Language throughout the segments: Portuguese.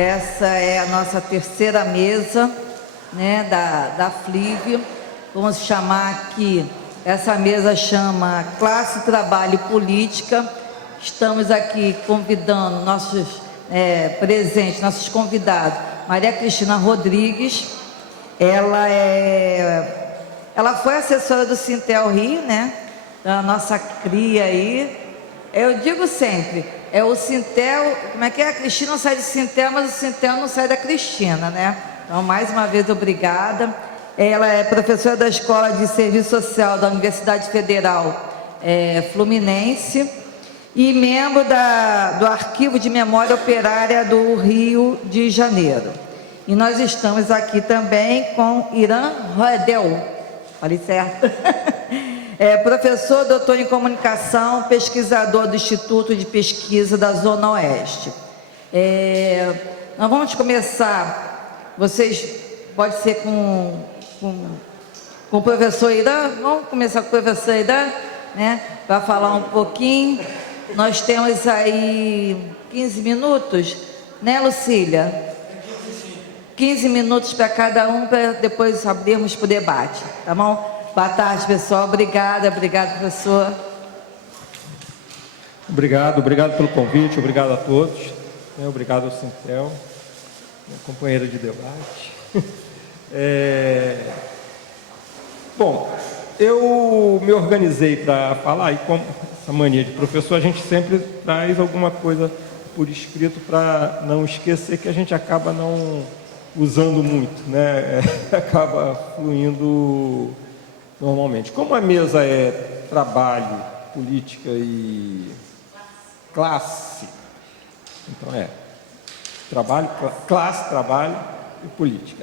Essa é a nossa terceira mesa, né, da FLIV. Vamos chamar aqui, essa mesa chama Classe, Trabalho e Política. Estamos aqui convidando nossos presentes, nossos convidados. Maria Cristina Rodrigues, ela foi assessora do Sintel Rio, né? Da nossa cria aí. Eu digo sempre, o Sintel, como é que é? A Cristina sai do Sintel, mas o Sintel não sai da Cristina, né? Então, mais uma vez, obrigada. Ela é professora da Escola de Serviço Social da Universidade Federal Fluminense e membro do Arquivo de Memória Operária do Rio de Janeiro. E nós estamos aqui também com Irã Roedel, falei certo? Professor, doutor em comunicação, pesquisador do Instituto de Pesquisa da Zona Oeste. Nós vamos começar, vocês, pode ser com o professor Irã, vamos começar com o professor Irã, né, para falar um pouquinho. Nós temos aí 15 minutos, né, Lucília? 15 minutos para cada um, para depois abrirmos para o debate, tá bom? Boa tarde, pessoal. Obrigada, professor. Obrigado pelo convite, obrigado a todos. Obrigado ao Sintel, minha companheira de debate. Bom, eu me organizei para falar, e com essa mania de professor, a gente sempre traz alguma coisa por escrito para não esquecer, que a gente acaba não usando muito, né? Acaba fluindo normalmente. Como a mesa é trabalho, política e classe, então trabalho, classe, trabalho e política.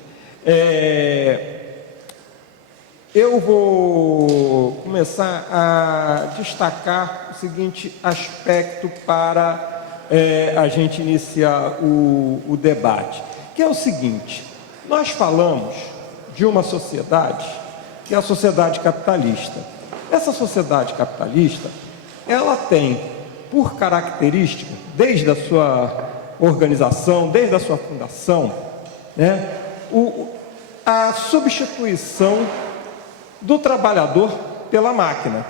Eu vou começar a destacar o seguinte aspecto para a gente iniciar o debate, que é o seguinte: nós falamos de uma sociedade que é a sociedade capitalista. Essa sociedade capitalista, ela tem por característica, desde a sua organização, desde a sua fundação, né, a substituição do trabalhador pela máquina,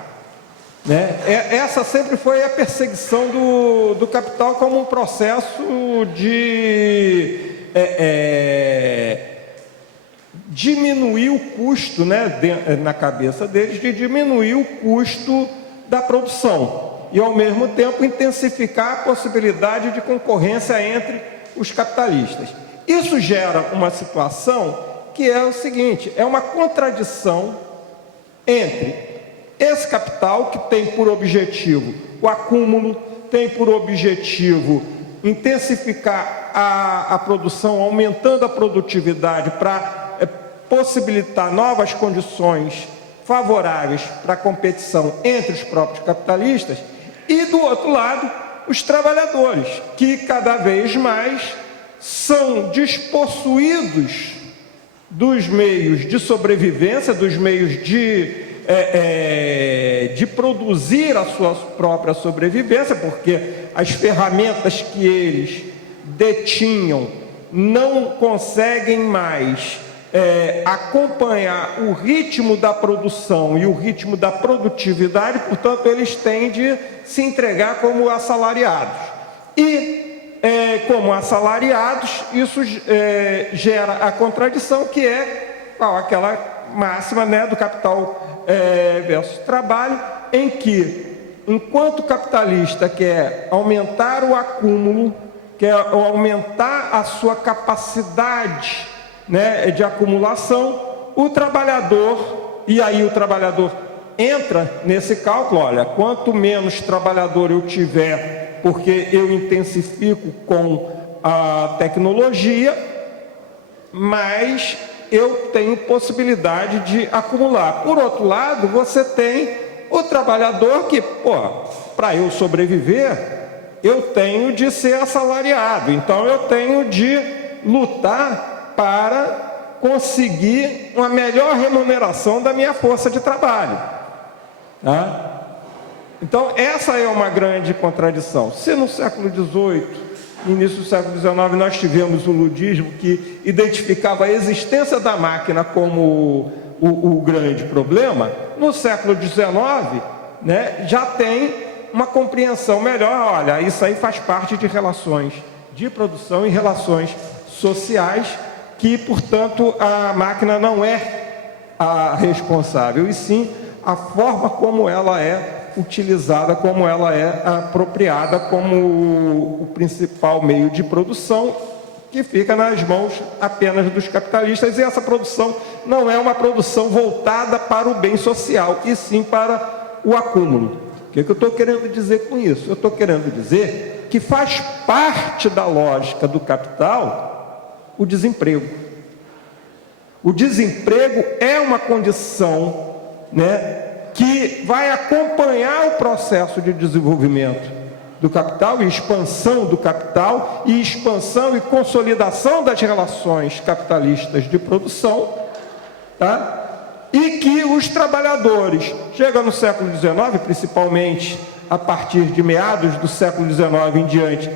né? Essa sempre foi a perseguição do capital como um processo de diminuir o custo, né, na cabeça deles, de diminuir o custo da produção e, ao mesmo tempo, intensificar a possibilidade de concorrência entre os capitalistas. Isso gera uma situação que é o seguinte: é uma contradição entre esse capital, que tem por objetivo o acúmulo, tem por objetivo intensificar a produção, aumentando a produtividade para possibilitar novas condições favoráveis para a competição entre os próprios capitalistas, e, do outro lado, os trabalhadores, que cada vez mais são despossuídos dos meios de sobrevivência, dos meios de produzir a sua própria sobrevivência, porque as ferramentas que eles detinham não conseguem mais acompanhar o ritmo da produção e o ritmo da produtividade, portanto, eles têm de se entregar como assalariados. E, como assalariados, isso gera a contradição, que é aquela máxima, né, do capital versus trabalho, em que, enquanto o capitalista quer aumentar o acúmulo, quer aumentar a sua capacidade, né, de acumulação, o trabalhador, e aí o trabalhador entra nesse cálculo: olha, quanto menos trabalhador eu tiver, porque eu intensifico com a tecnologia, mais eu tenho possibilidade de acumular. Por outro lado, você tem o trabalhador que, para eu sobreviver, eu tenho de ser assalariado, então eu tenho de lutar para conseguir uma melhor remuneração da minha força de trabalho, tá? Então, essa é uma grande contradição. Se no século XVIII no início do século XIX, nós tivemos o ludismo que identificava a existência da máquina como o grande problema. No século XIX, né, já tem uma compreensão melhor. Olha, isso aí faz parte de relações de produção e relações sociais, que, portanto, a máquina não é a responsável, e sim a forma como ela é utilizada, como ela é apropriada como o principal meio de produção, que fica nas mãos apenas dos capitalistas, e essa produção não é uma produção voltada para o bem social, e sim para o acúmulo. O que eu estou querendo dizer com isso? Eu estou querendo dizer que faz parte da lógica do capital o desemprego. O desemprego é uma condição, né, que vai acompanhar o processo de desenvolvimento do capital e expansão do capital e expansão e consolidação das relações capitalistas de produção, tá? E que os trabalhadores, chega no século XIX, principalmente a partir de meados do século XIX em diante,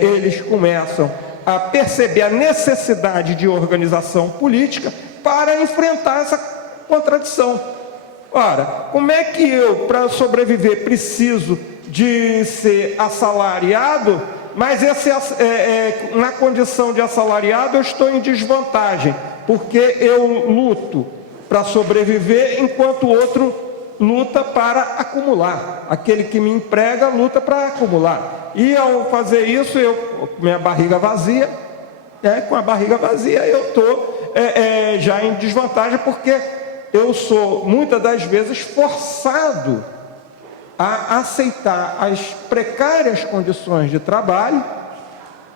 eles começam a perceber a necessidade de organização política para enfrentar essa contradição. Ora, como é que eu, para sobreviver, preciso de ser assalariado, mas na condição de assalariado eu estou em desvantagem, porque eu luto para sobreviver, enquanto o outro luta para acumular. Aquele que me emprega luta para acumular. E ao fazer isso, eu, com minha barriga vazia, com a barriga vazia, eu estou já em desvantagem, porque eu sou, muitas das vezes, forçado a aceitar as precárias condições de trabalho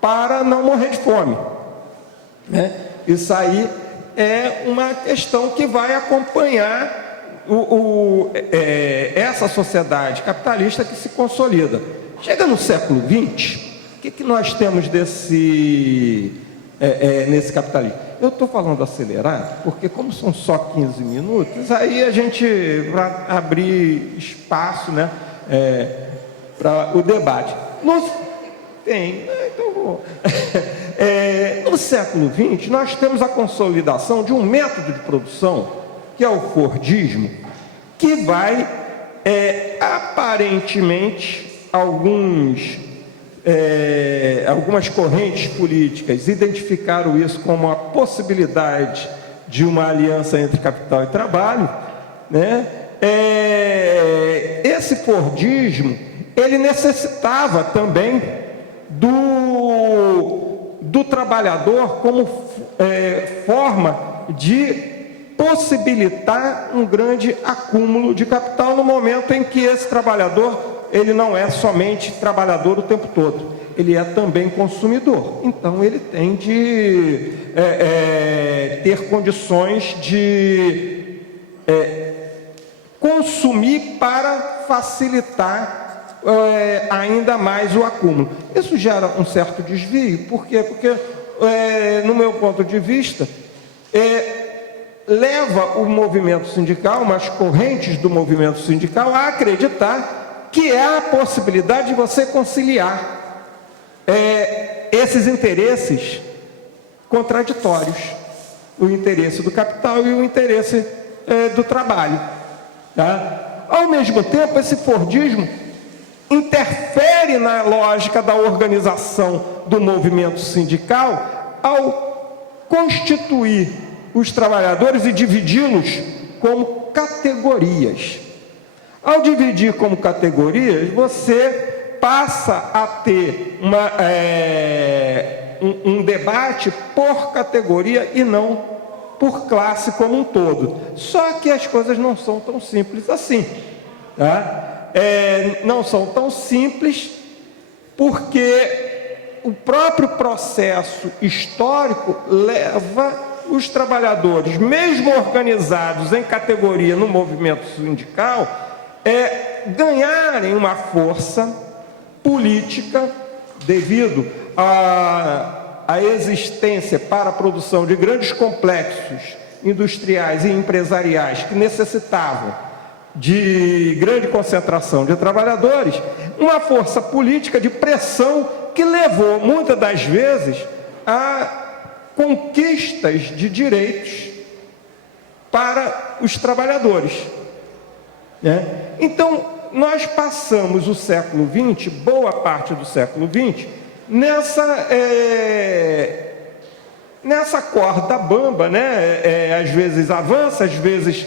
para não morrer de fome. Isso aí é uma questão que vai acompanhar essa sociedade capitalista que se consolida. Chega no século XX, o que nós temos nesse capitalismo? Eu estou falando acelerado, porque como são só 15 minutos, aí a gente vai abrir espaço, né, para o debate. Então vou. No século XX, nós temos a consolidação de um método de produção, que é o Fordismo, que vai, aparentemente, algumas correntes políticas identificaram isso como a possibilidade de uma aliança entre capital e trabalho, né? Esse Fordismo, ele necessitava também do trabalhador como forma de possibilitar um grande acúmulo de capital no momento em que esse trabalhador, ele não é somente trabalhador o tempo todo, ele é também consumidor. Então ele tem de ter condições de consumir para facilitar ainda mais o acúmulo. Isso gera um certo desvio. Por quê? Porque, no meu ponto de vista, leva o movimento sindical, umas correntes do movimento sindical, a acreditar que há a possibilidade de você conciliar esses interesses contraditórios, o interesse do capital e o interesse do trabalho, tá? Ao mesmo tempo, esse Fordismo interfere na lógica da organização do movimento sindical ao constituir os trabalhadores e dividi-los como categorias. Ao dividir como categorias, você passa a ter um debate por categoria e não por classe como um todo. Só que as coisas não são tão simples assim, tá? Não são tão simples porque o próprio processo histórico leva os trabalhadores, mesmo organizados em categoria no movimento sindical, ganharem uma força política devido à existência para a produção de grandes complexos industriais e empresariais que necessitavam de grande concentração de trabalhadores, uma força política de pressão que levou, muitas das vezes, a conquistas de direitos para os trabalhadores, né? Então, nós passamos o século XX, boa parte do século XX, nessa corda bamba, né? Às vezes avança, às vezes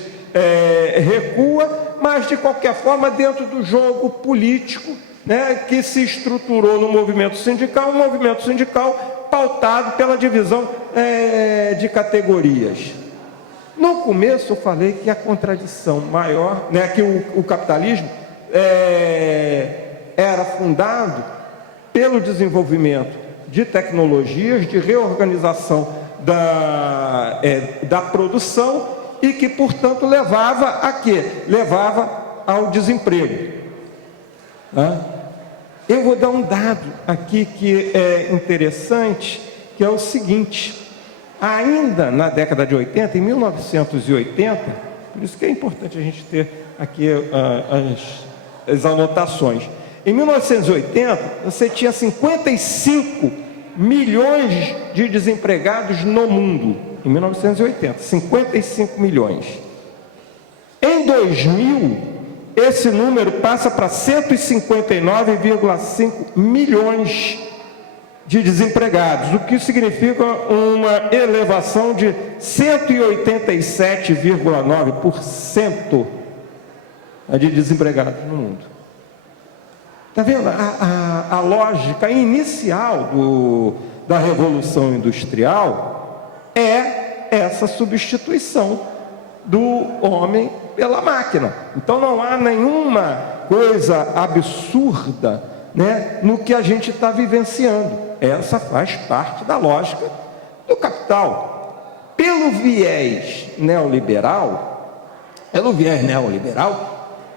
recua, mas de qualquer forma dentro do jogo político, né, que se estruturou no movimento sindical, um movimento sindical pautado pela divisão de categorias. No começo eu falei que a contradição maior, né, que o capitalismo era fundado pelo desenvolvimento de tecnologias, de reorganização da produção e que, portanto, levava a quê? Levava ao desemprego. Eu vou dar um dado aqui que é interessante, que é o seguinte: ainda na década de 80, em 1980, por isso que é importante a gente ter aqui as anotações. Em 1980, você tinha 55 milhões de desempregados no mundo. Em 1980, 55 milhões. Em 2000, esse número passa para 159,5 milhões de desempregados, o que significa uma elevação de 187,9% de desempregados no mundo. Está vendo? A lógica inicial da Revolução Industrial é essa substituição do homem pela máquina. Então não há nenhuma coisa absurda, né, no que a gente está vivenciando. Essa faz parte da lógica do capital. Pelo viés neoliberal,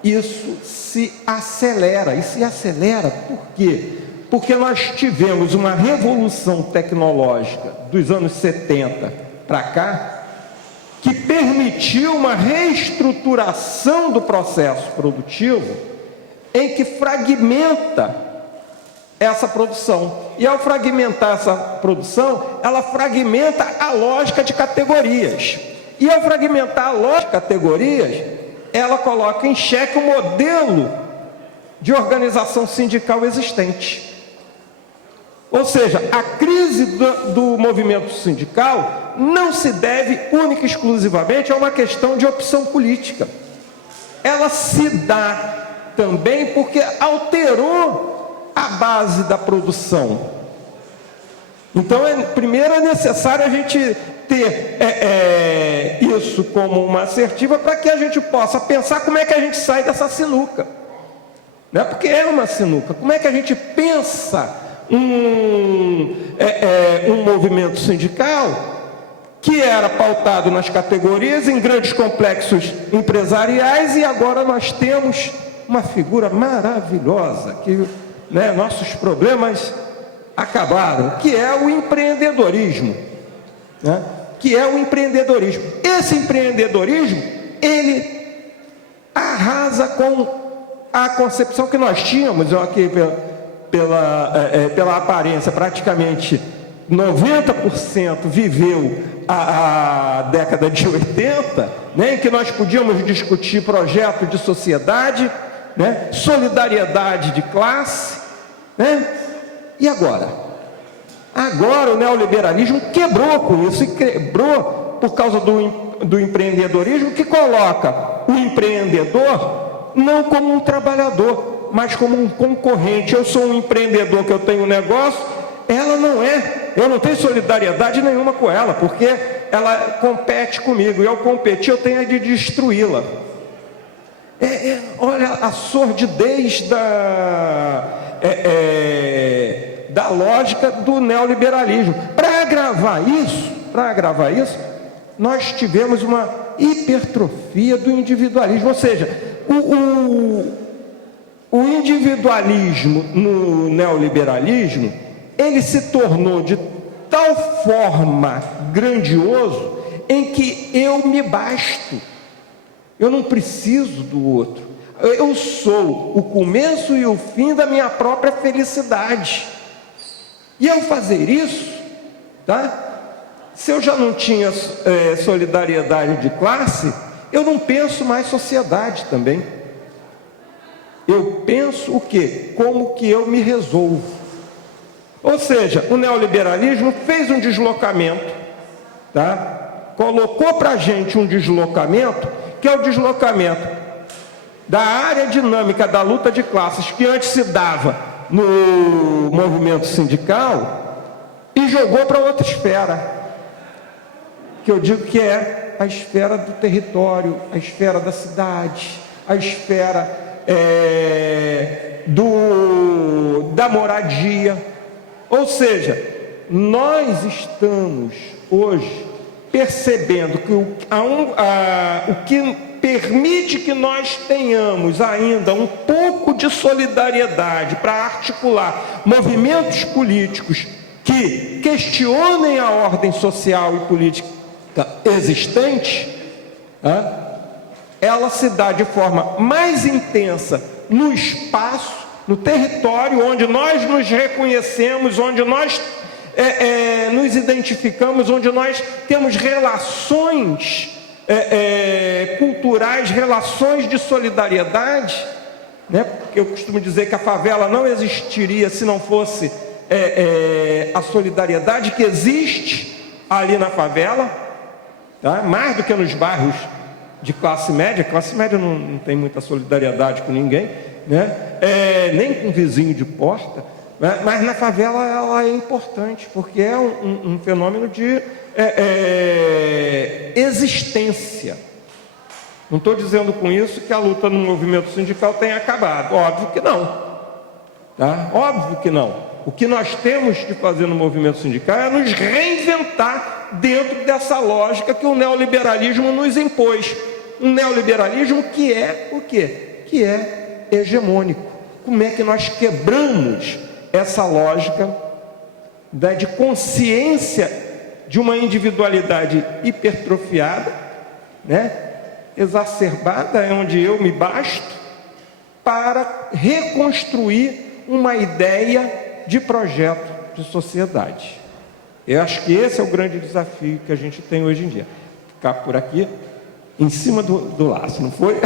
isso se acelera. E se acelera por quê? Porque nós tivemos uma revolução tecnológica dos anos 70 para cá, que permitiu uma reestruturação do processo produtivo, em que fragmenta essa produção. E ao fragmentar essa produção, ela fragmenta a lógica de categorias. E ao fragmentar a lógica de categorias, ela coloca em xeque o modelo de organização sindical existente. Ou seja, a crise do movimento sindical não se deve única e exclusivamente a uma questão de opção política. Ela se dá também porque alterou a base da produção. Então, primeiro é necessário a gente ter isso como uma assertiva para que a gente possa pensar como é que a gente sai dessa sinuca. Né? Porque é uma sinuca. Como é que a gente pensa um movimento sindical que era pautado nas categorias, em grandes complexos empresariais, e agora nós temos uma figura maravilhosa, que, né, nossos problemas acabaram, que é o empreendedorismo, né? Que é o empreendedorismo. Esse empreendedorismo, ele arrasa com a concepção que nós tínhamos aqui pela aparência, praticamente 90% viveu a década de 80, né, em que nós podíamos discutir projeto de sociedade, né, solidariedade de classe, né? E agora? Agora o neoliberalismo quebrou com isso, e quebrou por causa do empreendedorismo, que coloca o empreendedor não como um trabalhador, mas como um concorrente. Eu sou um empreendedor, que eu tenho um negócio, ela não é, eu não tenho solidariedade nenhuma com ela, porque ela compete comigo, e ao competir eu tenho de destruí-la. Olha a sordidez da lógica do neoliberalismo. Para agravar isso, nós tivemos uma hipertrofia do individualismo, ou seja, o individualismo no neoliberalismo, ele se tornou de tal forma grandioso, em que eu me basto, eu não preciso do outro, eu sou o começo e o fim da minha própria felicidade. E ao fazer isso, tá? Se eu já não tinha solidariedade de classe, eu não penso mais sociedade também. Eu penso o quê? Como que eu me resolvo. Ou seja, o neoliberalismo fez um deslocamento, tá? Colocou para a gente um deslocamento, que é o deslocamento da área dinâmica da luta de classes, que antes se dava no movimento sindical, e jogou para outra esfera, que eu digo que é a esfera do território, a esfera da cidade, a esfera da moradia. Ou seja, nós estamos hoje percebendo que o que permite que nós tenhamos ainda um pouco de solidariedade para articular movimentos políticos que questionem a ordem social e política existente, ela se dá de forma mais intensa no espaço, no território onde nós nos reconhecemos, onde nós nos identificamos, onde nós temos relações culturais, relações de solidariedade, né? Porque eu costumo dizer que a favela não existiria se não fosse a solidariedade que existe ali na favela, tá? Mais do que nos bairros de classe média. Classe média não tem muita solidariedade com ninguém, né? Nem com vizinho de porta, né? Mas na favela ela é importante, porque é um fenômeno de existência. Não estou dizendo com isso que a luta no movimento sindical tenha acabado, óbvio que não, tá? Óbvio que não. O que nós temos de fazer no movimento sindical é nos reinventar dentro dessa lógica que o neoliberalismo nos impôs. Um neoliberalismo que é o quê? Que é hegemônico. Como é que nós quebramos essa lógica de consciência de uma individualidade hipertrofiada, né? Exacerbada, é onde eu me basto, para reconstruir uma ideia de projeto de sociedade. Eu acho que esse é o grande desafio que a gente tem hoje em dia. Ficar por aqui, em cima do laço, não foi?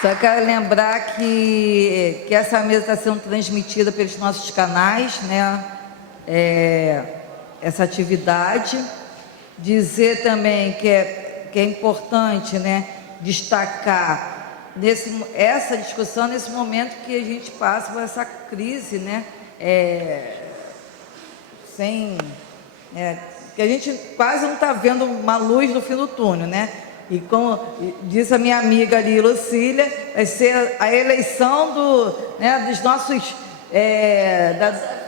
Só quero lembrar que essa mesa está sendo transmitida pelos nossos canais, né? Essa atividade. Dizer também que é importante, né, destacar essa discussão nesse momento que a gente passa por essa crise, né? Que a gente quase não está vendo uma luz no fim do túnel, né? E como disse a minha amiga ali, Lucília, vai ser a eleição dos nossos,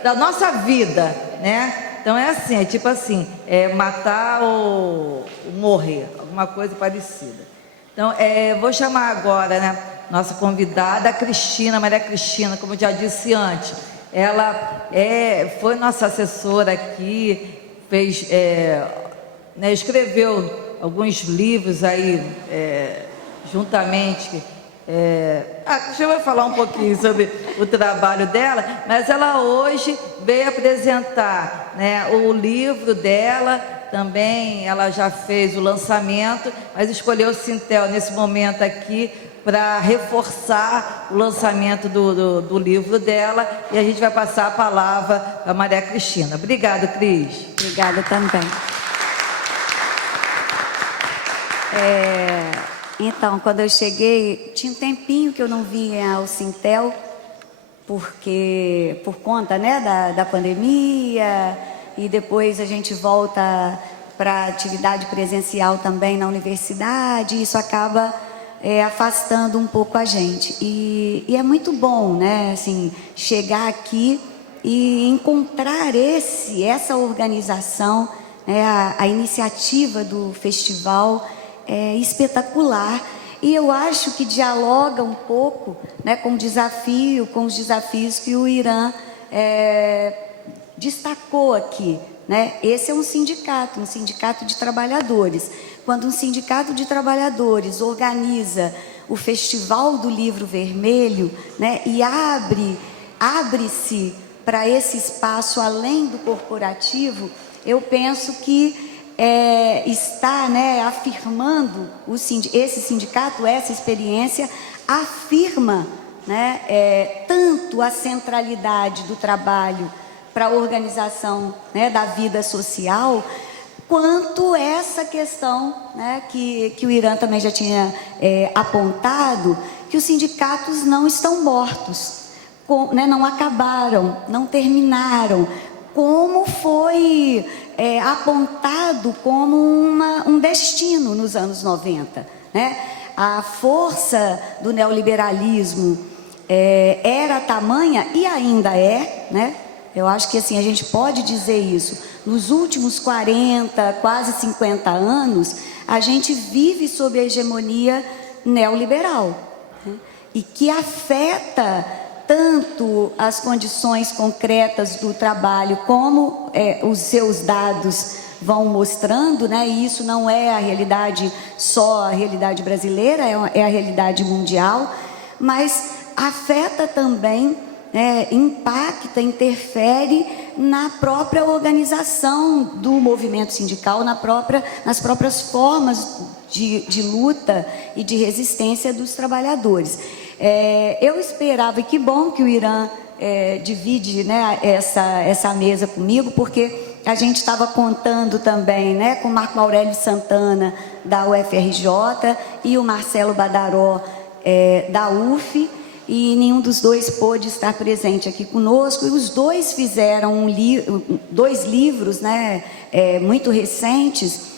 da nossa vida, né? Então é assim, é tipo assim, matar ou morrer, alguma coisa parecida. Então, vou chamar agora, né, nossa convidada, a Cristina, Maria Cristina, como eu já disse antes. Ela foi nossa assessora aqui, fez, né, escreveu alguns livros aí, juntamente. Deixa eu falar um pouquinho sobre o trabalho dela, mas ela hoje veio apresentar, né, o livro dela. Também ela já fez o lançamento, mas escolheu o Sintel nesse momento aqui para reforçar o lançamento do livro dela, e a gente vai passar a palavra para a Maria Cristina. Obrigada, Cris. Obrigada também. Então, quando eu cheguei, tinha um tempinho que eu não vinha ao Sintel, porque por conta, né, da pandemia, e depois a gente volta para a atividade presencial também na universidade, e isso acaba afastando um pouco a gente. E é muito bom, né, assim, chegar aqui e encontrar essa organização, né, a iniciativa do festival é espetacular. E eu acho que dialoga um pouco, né, com os desafios que o Irã destacou aqui, né? Esse é um sindicato de trabalhadores. Quando um sindicato de trabalhadores organiza o Festival do Livro Vermelho, né, e abre-se para esse espaço além do corporativo, eu penso que está, né, afirmando esse sindicato, essa experiência afirma, né, tanto a centralidade do trabalho para a organização, né, da vida social, quanto essa questão, né, que o Irã também já tinha apontado, que os sindicatos não estão mortos, né, não acabaram, não terminaram, como foi apontado como um destino nos anos 90. Né? A força do neoliberalismo era tamanha, e ainda né? Eu acho que assim, a gente pode dizer isso. Nos últimos 40, quase 50 anos, a gente vive sob a hegemonia neoliberal, né? E que afeta tanto as condições concretas do trabalho, como os seus dados vão mostrando, né? E isso não é a realidade, só a realidade brasileira, é a realidade mundial, mas afeta também, impacta, interfere na própria organização do movimento sindical, nas próprias formas de luta e de resistência dos trabalhadores. Eu esperava, e que bom que o Irã divide, né, essa mesa comigo, porque a gente estava contando também, né, com o Marco Aurélio Santana, da UFRJ, e o Marcelo Badaró, da UF, e nenhum dos dois pôde estar presente aqui conosco, e os dois fizeram dois livros, né, muito recentes.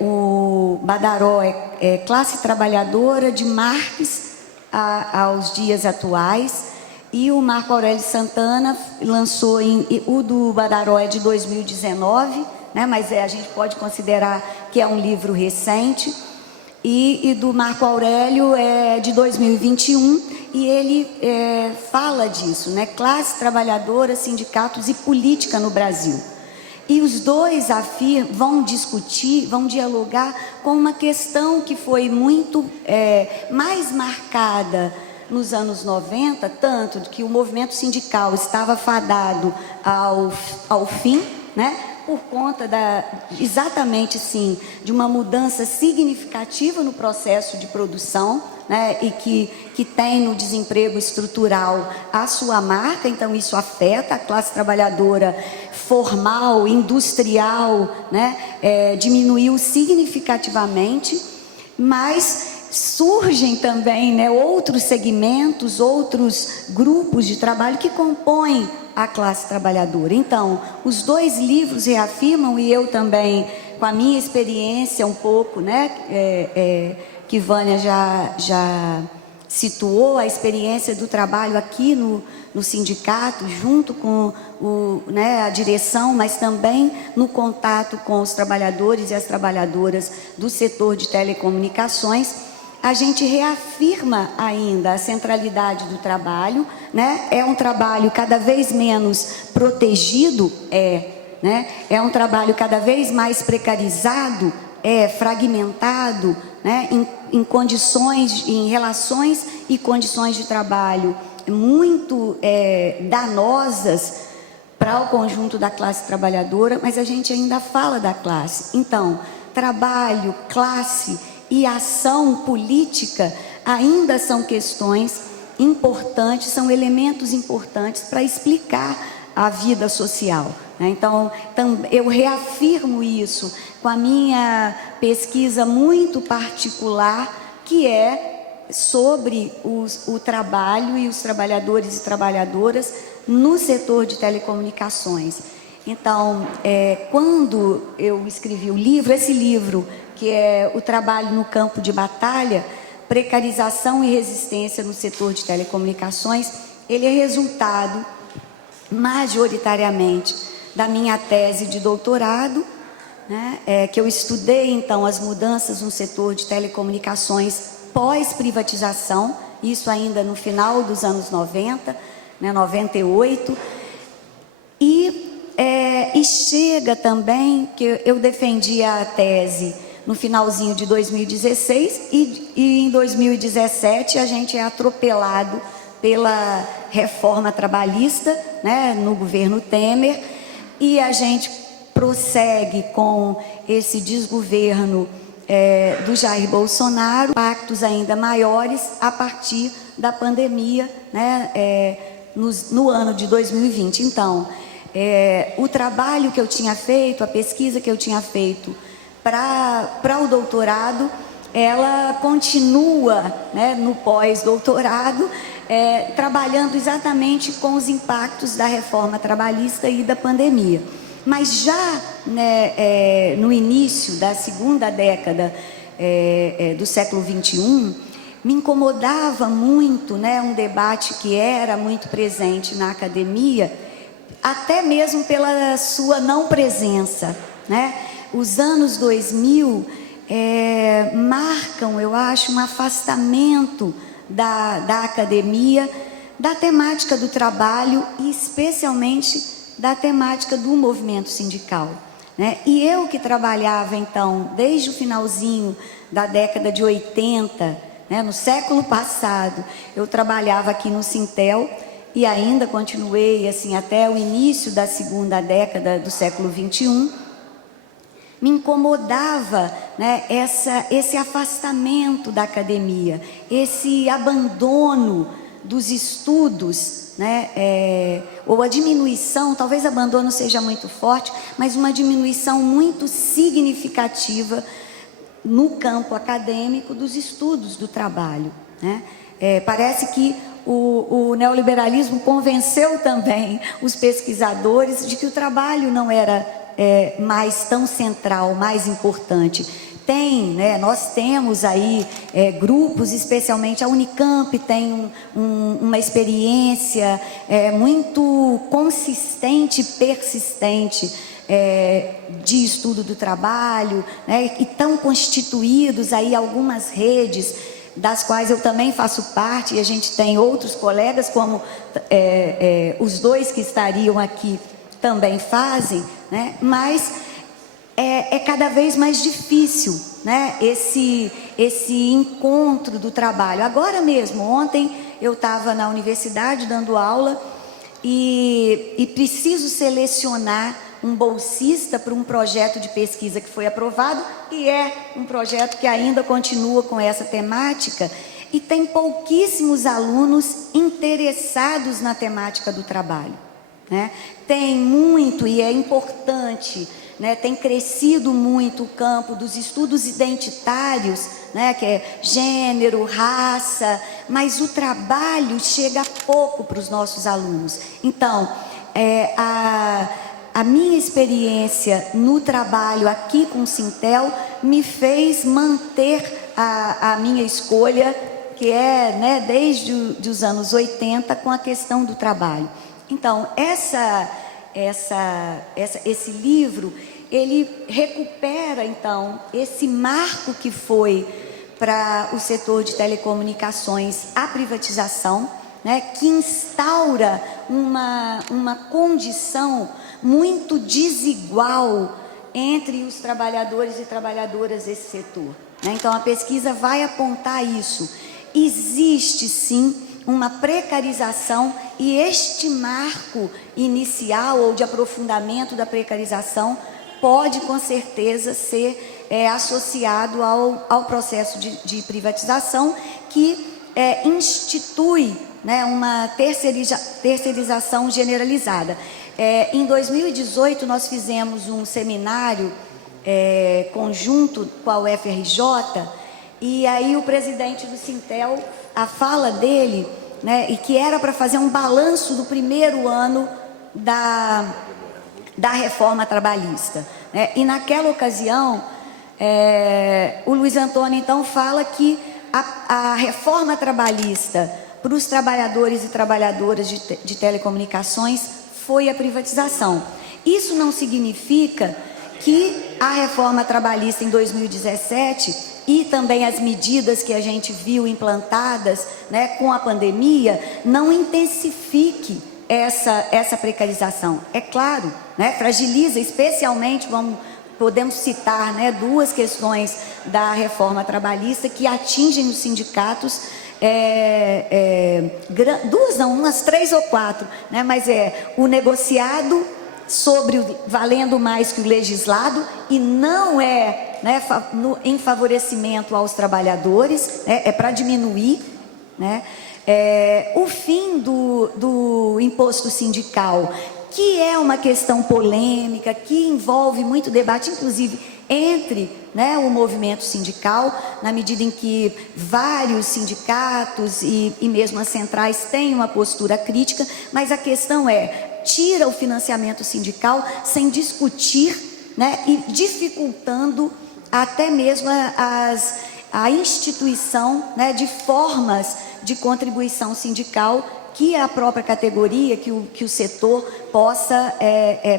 O Badaró é Classe Trabalhadora, de Marx aos dias atuais, e o Marco Aurélio Santana lançou, o do Badaró é de 2019, né, mas a gente pode considerar que é um livro recente, e do Marco Aurélio é de 2021, e ele fala disso, né, classe trabalhadora, sindicatos e política no Brasil. E os dois vão discutir, vão dialogar com uma questão que foi muito mais marcada nos anos 90, tanto que o movimento sindical estava fadado ao fim, né? Por conta exatamente, sim, de uma mudança significativa no processo de produção, né, e que tem no desemprego estrutural a sua marca. Então isso afeta a classe trabalhadora formal, industrial, né, diminuiu significativamente, mas surgem também, né, outros segmentos, outros grupos de trabalho que compõem a classe trabalhadora. Então, os dois livros reafirmam, e eu também, com a minha experiência um pouco, né, que Vânia já situou, a experiência do trabalho aqui no sindicato, junto com a direção, mas também no contato com os trabalhadores e as trabalhadoras do setor de telecomunicações, a gente reafirma ainda a centralidade do trabalho, né? É um trabalho cada vez menos protegido, né? É um trabalho cada vez mais precarizado, fragmentado, né? Em condições, em relações e condições de trabalho muito danosas para o conjunto da classe trabalhadora, mas a gente ainda fala da classe. Então, trabalho, classe e ação política ainda são questões importantes, são elementos importantes para explicar a vida social, né? Então, eu reafirmo isso com a minha pesquisa muito particular, que é sobre o trabalho e os trabalhadores e trabalhadoras no setor de telecomunicações. Então, quando eu escrevi o livro, esse livro, que é o trabalho no campo de batalha, precarização e resistência no setor de telecomunicações, ele é resultado majoritariamente da minha tese de doutorado, né, que eu estudei então as mudanças no setor de telecomunicações pós-privatização, isso ainda no final dos anos 90, né, 98, e chega também que eu defendi a tese no finalzinho de 2016 e em 2017 a gente é atropelado pela reforma trabalhista, né, no governo Temer, e a gente prossegue com esse desgoverno do Jair Bolsonaro, impactos ainda maiores a partir da pandemia, né, no ano de 2020. Então, o trabalho que eu tinha feito, a pesquisa que eu tinha feito para o doutorado, ela continua, né, no pós-doutorado, trabalhando exatamente com os impactos da reforma trabalhista e da pandemia. Mas já, né, no início da segunda década do século XXI, me incomodava muito, né, um debate que era muito presente na academia, até mesmo pela sua não presença, né? Os anos 2000 marcam, eu acho, um afastamento da academia, da temática do trabalho e especialmente da temática do movimento sindical, né? E eu que trabalhava, então, desde o finalzinho da década de 80, né, no século passado, eu trabalhava aqui no Sintel e ainda continuei assim até o início da segunda década do século XXI, me incomodava, né, esse afastamento da academia, esse abandono dos estudos, né, ou a diminuição, talvez abandono seja muito forte, mas uma diminuição muito significativa no campo acadêmico dos estudos do trabalho, né? Parece que o neoliberalismo convenceu também os pesquisadores de que o trabalho não era mais tão central, mais importante. Né, nós temos aí grupos, especialmente a Unicamp tem uma experiência muito consistente e persistente de estudo do trabalho, né, e estão constituídos aí algumas redes, das quais eu também faço parte, e a gente tem outros colegas, como os dois que estariam aqui também fazem, né, mas é cada vez mais difícil, né, esse encontro do trabalho. Agora mesmo, ontem eu estava na universidade dando aula e preciso selecionar um bolsista para um projeto de pesquisa que foi aprovado, e um projeto que ainda continua com essa temática, e tem pouquíssimos alunos interessados na temática do trabalho, né? Tem muito, e é importante, né, tem crescido muito o campo dos estudos identitários, né, que é gênero, raça, mas o trabalho chega pouco para os nossos alunos. Então, a minha experiência no trabalho aqui com o Sintel me fez manter a minha escolha, que né, desde os anos 80, com a questão do trabalho. Então, esse livro, ele recupera, então, esse marco que foi para o setor de telecomunicações a privatização, né, que instaura uma condição muito desigual entre os trabalhadores e trabalhadoras desse setor, né? Então, a pesquisa vai apontar isso. Existe, sim, uma precarização, e este marco inicial ou de aprofundamento da precarização pode, com certeza, ser associado ao processo de privatização, que institui, né, uma terceirização generalizada. Em 2018, nós fizemos um seminário conjunto com a UFRJ, e aí o presidente do Sintel, a fala dele, né, e que era para fazer um balanço do primeiro ano da reforma trabalhista, né? E naquela ocasião, o Luiz Antônio, então, fala que a reforma trabalhista para os trabalhadores e trabalhadoras de telecomunicações foi a privatização. Isso não significa que a reforma trabalhista em 2017 e também as medidas que a gente viu implantadas, né, com a pandemia, não intensifique essa precarização. É claro, né, fragiliza, especialmente, vamos podemos citar, né, duas questões da reforma trabalhista que atingem os sindicatos, duas não, umas 3 ou 4, né, mas o negociado valendo mais que o legislado, e não né, em favorecimento aos trabalhadores, né, é para diminuir, né, o fim do imposto sindical, que é uma questão polêmica, que envolve muito debate, inclusive entre, né, o movimento sindical, na medida em que vários sindicatos e mesmo as centrais têm uma postura crítica, mas a questão tira o financiamento sindical sem discutir, né, e dificultando até mesmo a instituição, né, de formas de contribuição sindical que a própria categoria, que o setor possa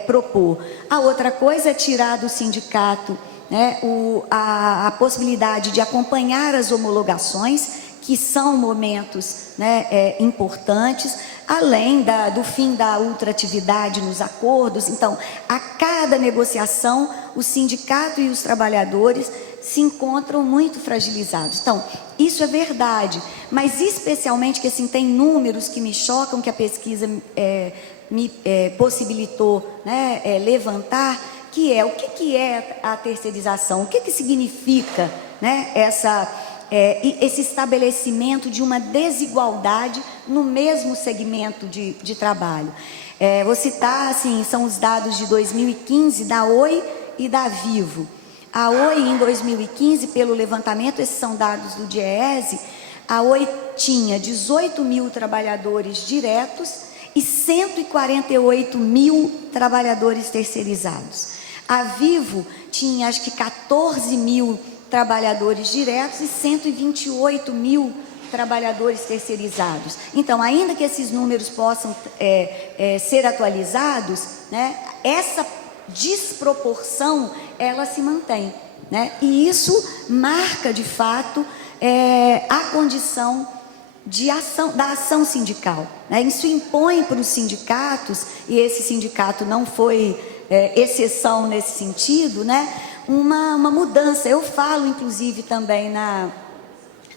propor. A outra coisa é tirar do sindicato, né, a possibilidade de acompanhar as homologações, que são momentos, né, importantes, além do fim da ultratividade nos acordos. Então, a cada negociação, o sindicato e os trabalhadores se encontram muito fragilizados. Então, isso é verdade, mas especialmente que assim, tem números que me chocam, que a pesquisa me possibilitou, né, levantar, que o que é a terceirização, o que significa, né, esse estabelecimento de uma desigualdade no mesmo segmento de trabalho. Vou citar, assim, são os dados de 2015 da Oi e da Vivo. A Oi, em 2015, pelo levantamento, esses são dados do DIEESE, a Oi tinha 18 mil trabalhadores diretos e 148 mil trabalhadores terceirizados. A Vivo tinha, acho que, 14 mil trabalhadores diretos e 128 mil trabalhadores terceirizados. Então, ainda que esses números possam ser atualizados, né, essa desproporção, ela se mantém, né? E isso marca, de fato, a condição da ação sindical, né? Isso impõe para os sindicatos, e esse sindicato não foi exceção nesse sentido, né? Uma mudança. Eu falo, inclusive, também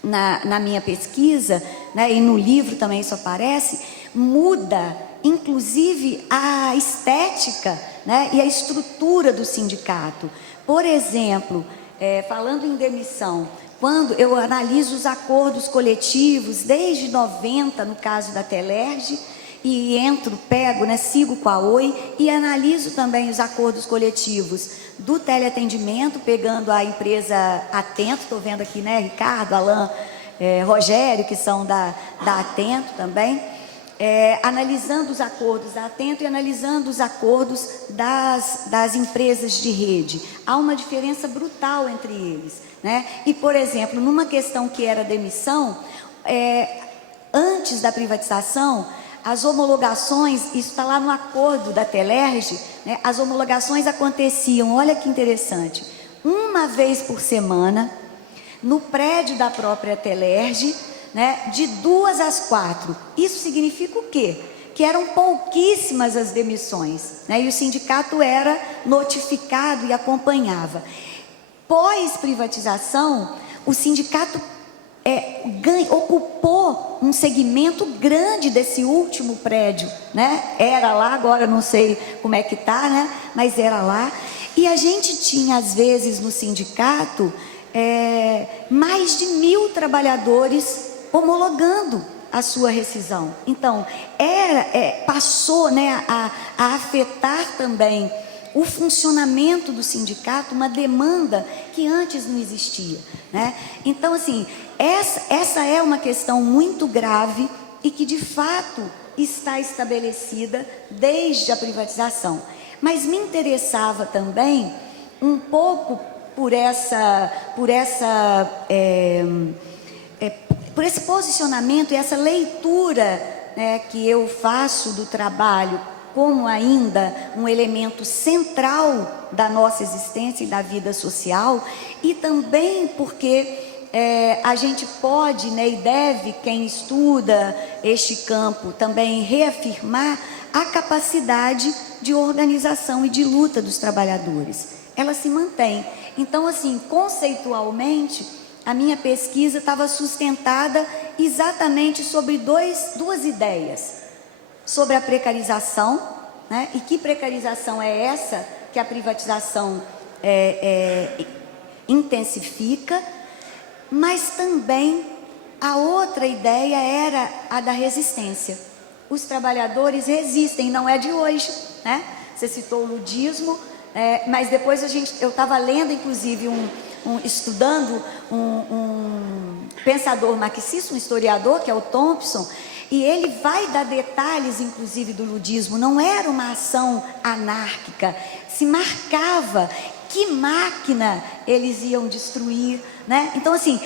na minha pesquisa, né, e no livro também isso aparece, muda, inclusive, a estética, né, e a estrutura do sindicato. Por exemplo, falando em demissão, quando eu analiso os acordos coletivos, desde 90, no caso da Telerge, e pego, né, sigo com a Oi, e analiso também os acordos coletivos do teleatendimento, pegando a empresa Atento, estou vendo aqui, né, Ricardo, Alain, Rogério, que são da Atento também, analisando os acordos da Atento e analisando os acordos das empresas de rede. Há uma diferença brutal entre eles, né? E, por exemplo, numa questão que era demissão, antes da privatização, as homologações, isso está lá no acordo da Telerge, né, as homologações aconteciam, olha que interessante, uma vez por semana, no prédio da própria Telerge, né, de 2 às 4. Isso significa o quê? Que eram pouquíssimas as demissões, né, e o sindicato era notificado e acompanhava. Pós-privatização, o sindicato ocupou um segmento grande desse último prédio, né? Era lá, agora não sei como é que está, né? Mas era lá. E a gente tinha, às vezes, no sindicato, mais de 1.000 trabalhadores homologando a sua rescisão. Então, passou, né, a afetar também o funcionamento do sindicato, uma demanda que antes não existia, né? Então, assim, essa é uma questão muito grave e que, de fato, está estabelecida desde a privatização. Mas me interessava também um pouco por esse posicionamento e essa leitura, né, que eu faço do trabalho como ainda um elemento central da nossa existência e da vida social, e também porque a gente pode, né, e deve, quem estuda este campo, também reafirmar a capacidade de organização e de luta dos trabalhadores. Ela se mantém. Então, assim, conceitualmente, a minha pesquisa estava sustentada exatamente sobre duas ideias. Sobre a precarização, né? E que precarização é essa que a privatização intensifica, mas também a outra ideia era a da resistência. Os trabalhadores resistem, não é de hoje, né? Você citou o ludismo, mas depois eu estava lendo, inclusive, estudando um pensador marxista, um historiador, que é o Thompson, e ele vai dar detalhes, inclusive, do ludismo. Não era uma ação anárquica, se marcava que máquina eles iam destruir, né? Então, assim,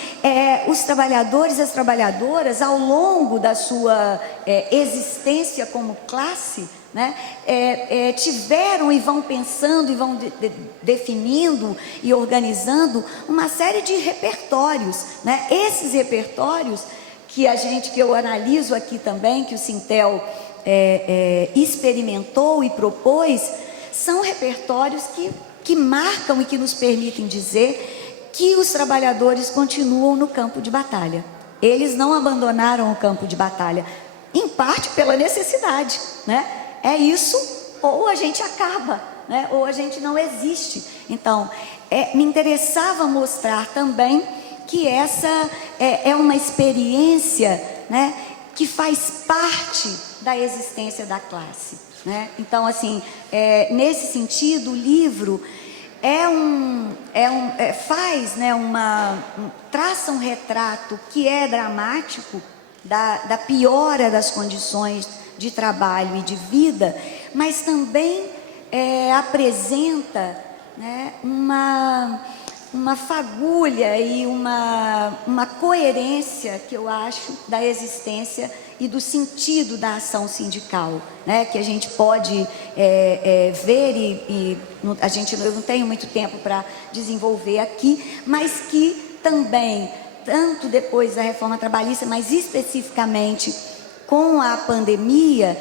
os trabalhadores e as trabalhadoras, ao longo da sua existência como classe, né, tiveram e vão pensando e vão definindo e organizando uma série de repertórios, né? Esses repertórios que eu analiso aqui também, que o Sintel experimentou e propôs, são repertórios que marcam e que nos permitem dizer que os trabalhadores continuam no campo de batalha. Eles não abandonaram o campo de batalha, em parte pela necessidade, né? É isso, ou a gente acaba, né? Ou a gente não existe. Então, me interessava mostrar também que essa é uma experiência, né, que faz parte da existência da classe, né? Então, assim, nesse sentido, o livro traça um retrato que é dramático da piora das condições de trabalho e de vida, mas também apresenta, né, uma fagulha e uma coerência, que eu acho, da existência e do sentido da ação sindical, né, que a gente pode ver eu não tenho muito tempo para desenvolver aqui, mas que também, tanto depois da reforma trabalhista, mas especificamente com a pandemia,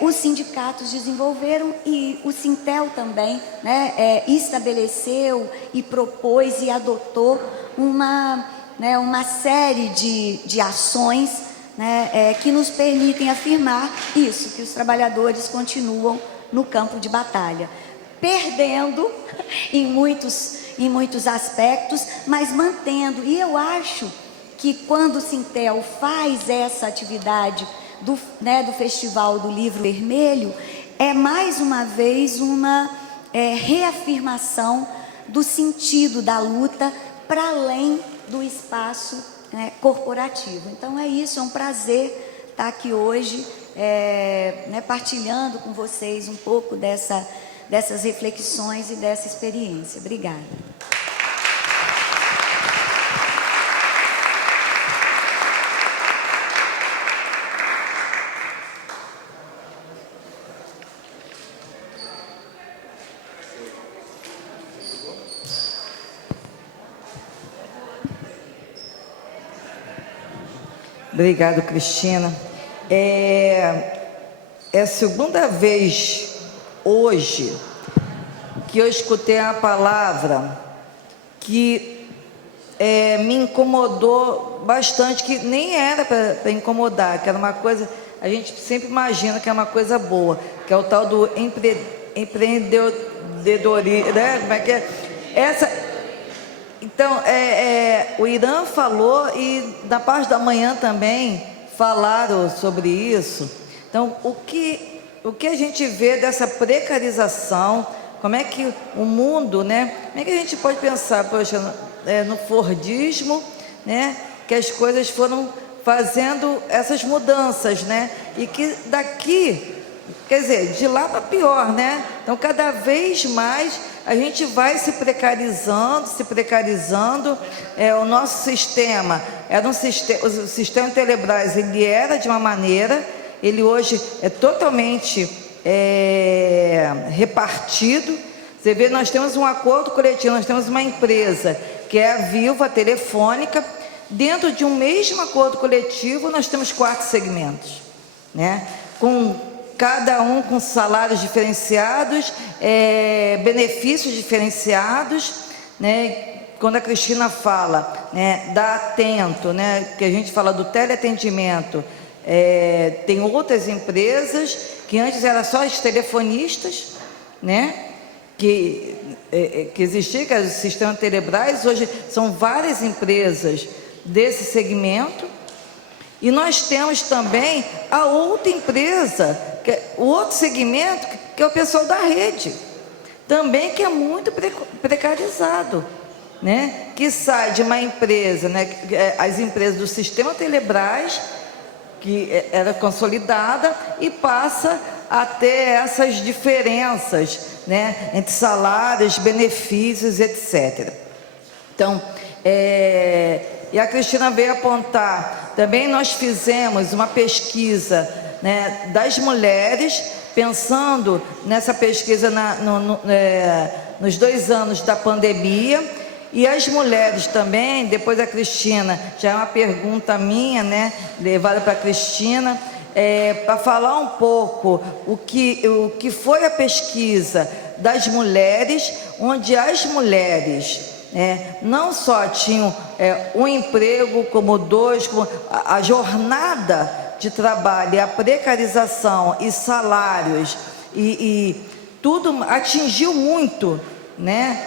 os sindicatos desenvolveram, e o Sintel também, né, estabeleceu e propôs e adotou uma série de ações, né, que nos permitem afirmar isso, que os trabalhadores continuam no campo de batalha, perdendo em muitos aspectos, mas mantendo. E eu acho que quando o Sintel faz essa atividade do Festival do Livro Vermelho, é mais uma vez uma reafirmação do sentido da luta para além do espaço, né, corporativo. Então é isso, é um prazer estar aqui hoje, partilhando com vocês um pouco dessas reflexões e dessa experiência. Obrigada. Obrigado, Cristina. É a segunda vez hoje que eu escutei a palavra que me incomodou bastante, que nem era para incomodar, que era uma coisa, a gente sempre imagina que é uma coisa boa, que é o tal do empreendedorismo, né? Como é que é? Então, o Irã falou, e na parte da manhã também falaram sobre isso. Então, o que a gente vê dessa precarização, como é que o mundo, né? Como é que a gente pode pensar, poxa, no Fordismo, né? Que as coisas foram fazendo essas mudanças, né? E que daqui, quer dizer, de lá para pior, né? Então, cada vez mais a gente vai se precarizando. O nosso sistema era o sistema Telebrás, ele era de uma maneira, ele hoje é totalmente repartido. Você vê, nós temos um acordo coletivo, nós temos uma empresa que é a Vivo, a Telefônica. Dentro de um mesmo acordo coletivo, nós temos 4 segmentos, né? Com cada um com salários diferenciados, benefícios diferenciados, né? Quando a Cristina fala, né, da Atento, né, que a gente fala do teleatendimento, tem outras empresas que antes eram só os telefonistas, né, que existia, que era o sistema Telebrás, hoje são várias empresas desse segmento. E nós temos também a outra empresa, o outro segmento, que é o pessoal da rede, também que é muito precarizado, né? Que sai de uma empresa, né? As empresas do sistema Telebrás, que era consolidada, e passa a ter essas diferenças, né? Entre salários, benefícios, etc. Então, e a Cristina veio apontar, também nós fizemos uma pesquisa, né, das mulheres, pensando nessa pesquisa nos 2 anos da pandemia, e as mulheres também, depois a Cristina, já é uma pergunta minha, né, levada para a Cristina, para falar um pouco o que foi a pesquisa das mulheres, onde as mulheres não só tinham um emprego, como 2, como a jornada de trabalho, a precarização e salários, e tudo atingiu muito, né,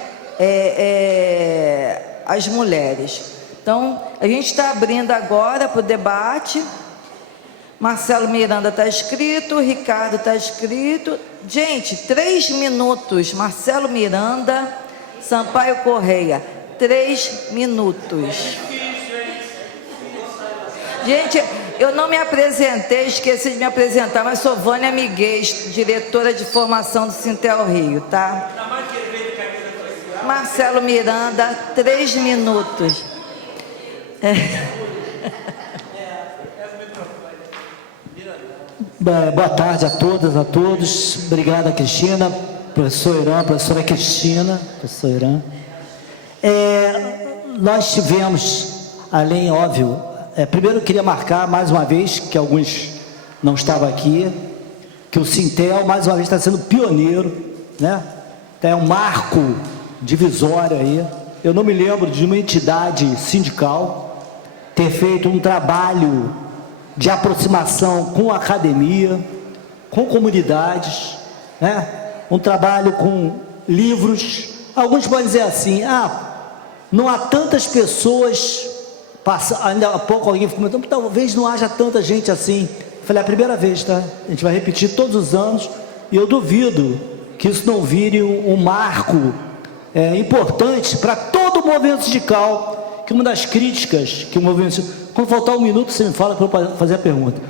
as mulheres. Então, a gente está abrindo agora para o debate. Marcelo Miranda está inscrito, Ricardo está inscrito. Gente, 3 minutos. Marcelo Miranda, Sampaio Correia, 3 minutos. Gente, eu não me apresentei, esqueci de me apresentar, mas sou Vânia Miguel, diretora de formação do Sintel Rio, tá? Marcelo Miranda, 3 minutos. Boa tarde a todas, a todos. Obrigada, Cristina, professor Irã, professora Cristina, professor Irã. Nós tivemos, além, óbvio, primeiro eu queria marcar mais uma vez, que alguns não estavam aqui, que o Sintel mais uma vez está sendo pioneiro, né? É um marco divisório aí. Eu não me lembro de uma entidade sindical ter feito um trabalho de aproximação com a academia, com comunidades, né? Um trabalho com livros. Alguns podem dizer assim, não há tantas pessoas, ainda há pouco alguém comentou, talvez não haja tanta gente assim. Eu falei, é a primeira vez, tá? A gente vai repetir todos os anos, e eu duvido que isso não vire um marco importante para todo o movimento sindical, que uma das críticas que o movimento... Quando faltar 1 minuto, você me fala para eu fazer a pergunta.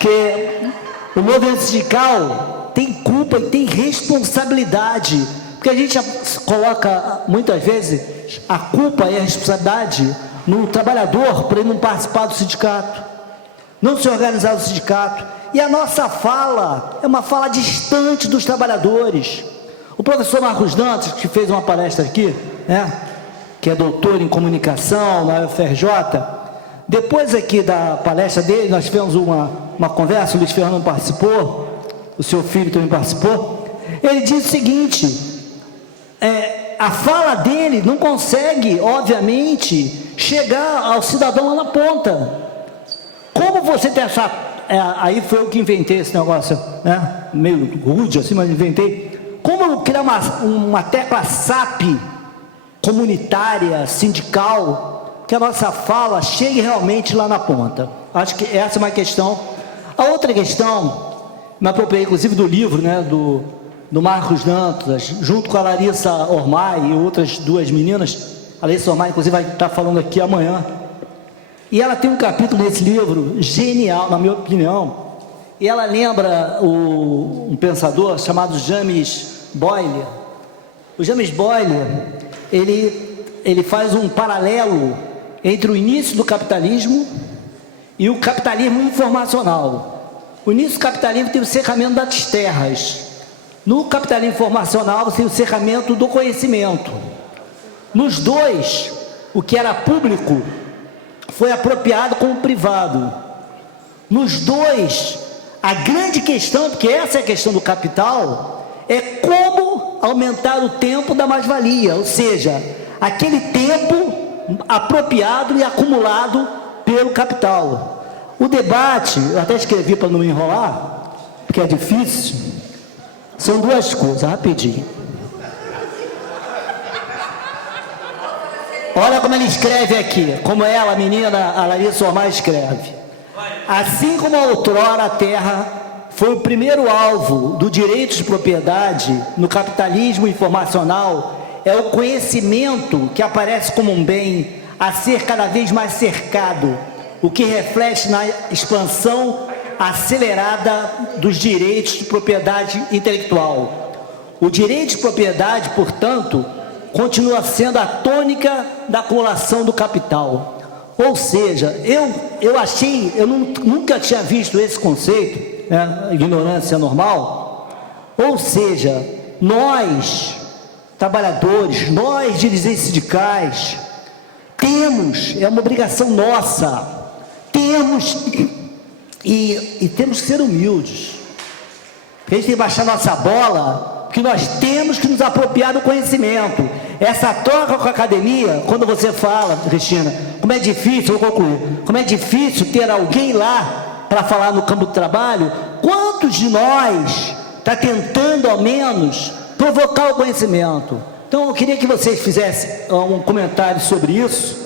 Que o movimento sindical tem culpa e tem responsabilidade, porque a gente coloca, muitas vezes, a culpa e a responsabilidade no trabalhador por ele não participar do sindicato, não se organizar no sindicato. E a nossa fala é uma fala distante dos trabalhadores. O professor Marcos Dantas, que fez uma palestra aqui, né, que é doutor em comunicação na UFRJ, depois aqui da palestra dele, nós tivemos uma conversa, o Luiz Fernando participou, o seu filho também participou. Ele diz o seguinte, a fala dele não consegue, obviamente, chegar ao cidadão lá na ponta. Como você tem essa... aí foi eu que inventei esse negócio, né? Meio rude assim, mas inventei. Como criar uma tecla SAP comunitária, sindical, que a nossa fala chegue realmente lá na ponta? Acho que essa é uma questão. A outra questão, me apropriei inclusive do livro, né, do Marcos Dantas, junto com a Larissa Ormai e outras 2 meninas. A Larissa Ormai, inclusive, vai estar falando aqui amanhã. E ela tem um capítulo nesse livro genial, na minha opinião. E ela lembra um pensador chamado James Boyle. O James Boyle, ele faz um paralelo entre o início do capitalismo e o capitalismo informacional. O início do capitalismo tem o cercamento das terras. No capitalismo informacional, você tem o cercamento do conhecimento. Nos dois, o que era público foi apropriado como privado. Nos dois, A grande questão, porque essa é a questão do capital, é como aumentar o tempo da mais-valia, ou seja, aquele tempo apropriado e acumulado pelo capital. O debate, eu até escrevi para não me enrolar, porque é difícil, são duas coisas, rapidinho. Olha como ele escreve aqui, como ela, a menina, a Larissa Omar, escreve. Assim como outrora a terra foi o primeiro alvo do direito de propriedade no capitalismo informacional, é o conhecimento que aparece como um bem a ser cada vez mais cercado, o que reflete na expansão acelerada dos direitos de propriedade intelectual. O direito de propriedade, portanto, continua sendo a tônica da acumulação do capital. Ou seja, eu nunca tinha visto esse conceito, né, ignorância normal. Ou seja, nós, trabalhadores, nós, dirigentes sindicais, temos, é uma obrigação nossa, temos e temos que ser humildes. A gente tem que baixar nossa bola, porque nós temos que nos apropriar do conhecimento. Essa troca com a academia, quando você fala, Cristina, como é difícil, vou concluir, como é difícil ter alguém lá para falar no campo do trabalho, quantos de nós está tentando, ao menos, provocar o conhecimento? Então, eu queria que vocês fizessem um comentário sobre isso,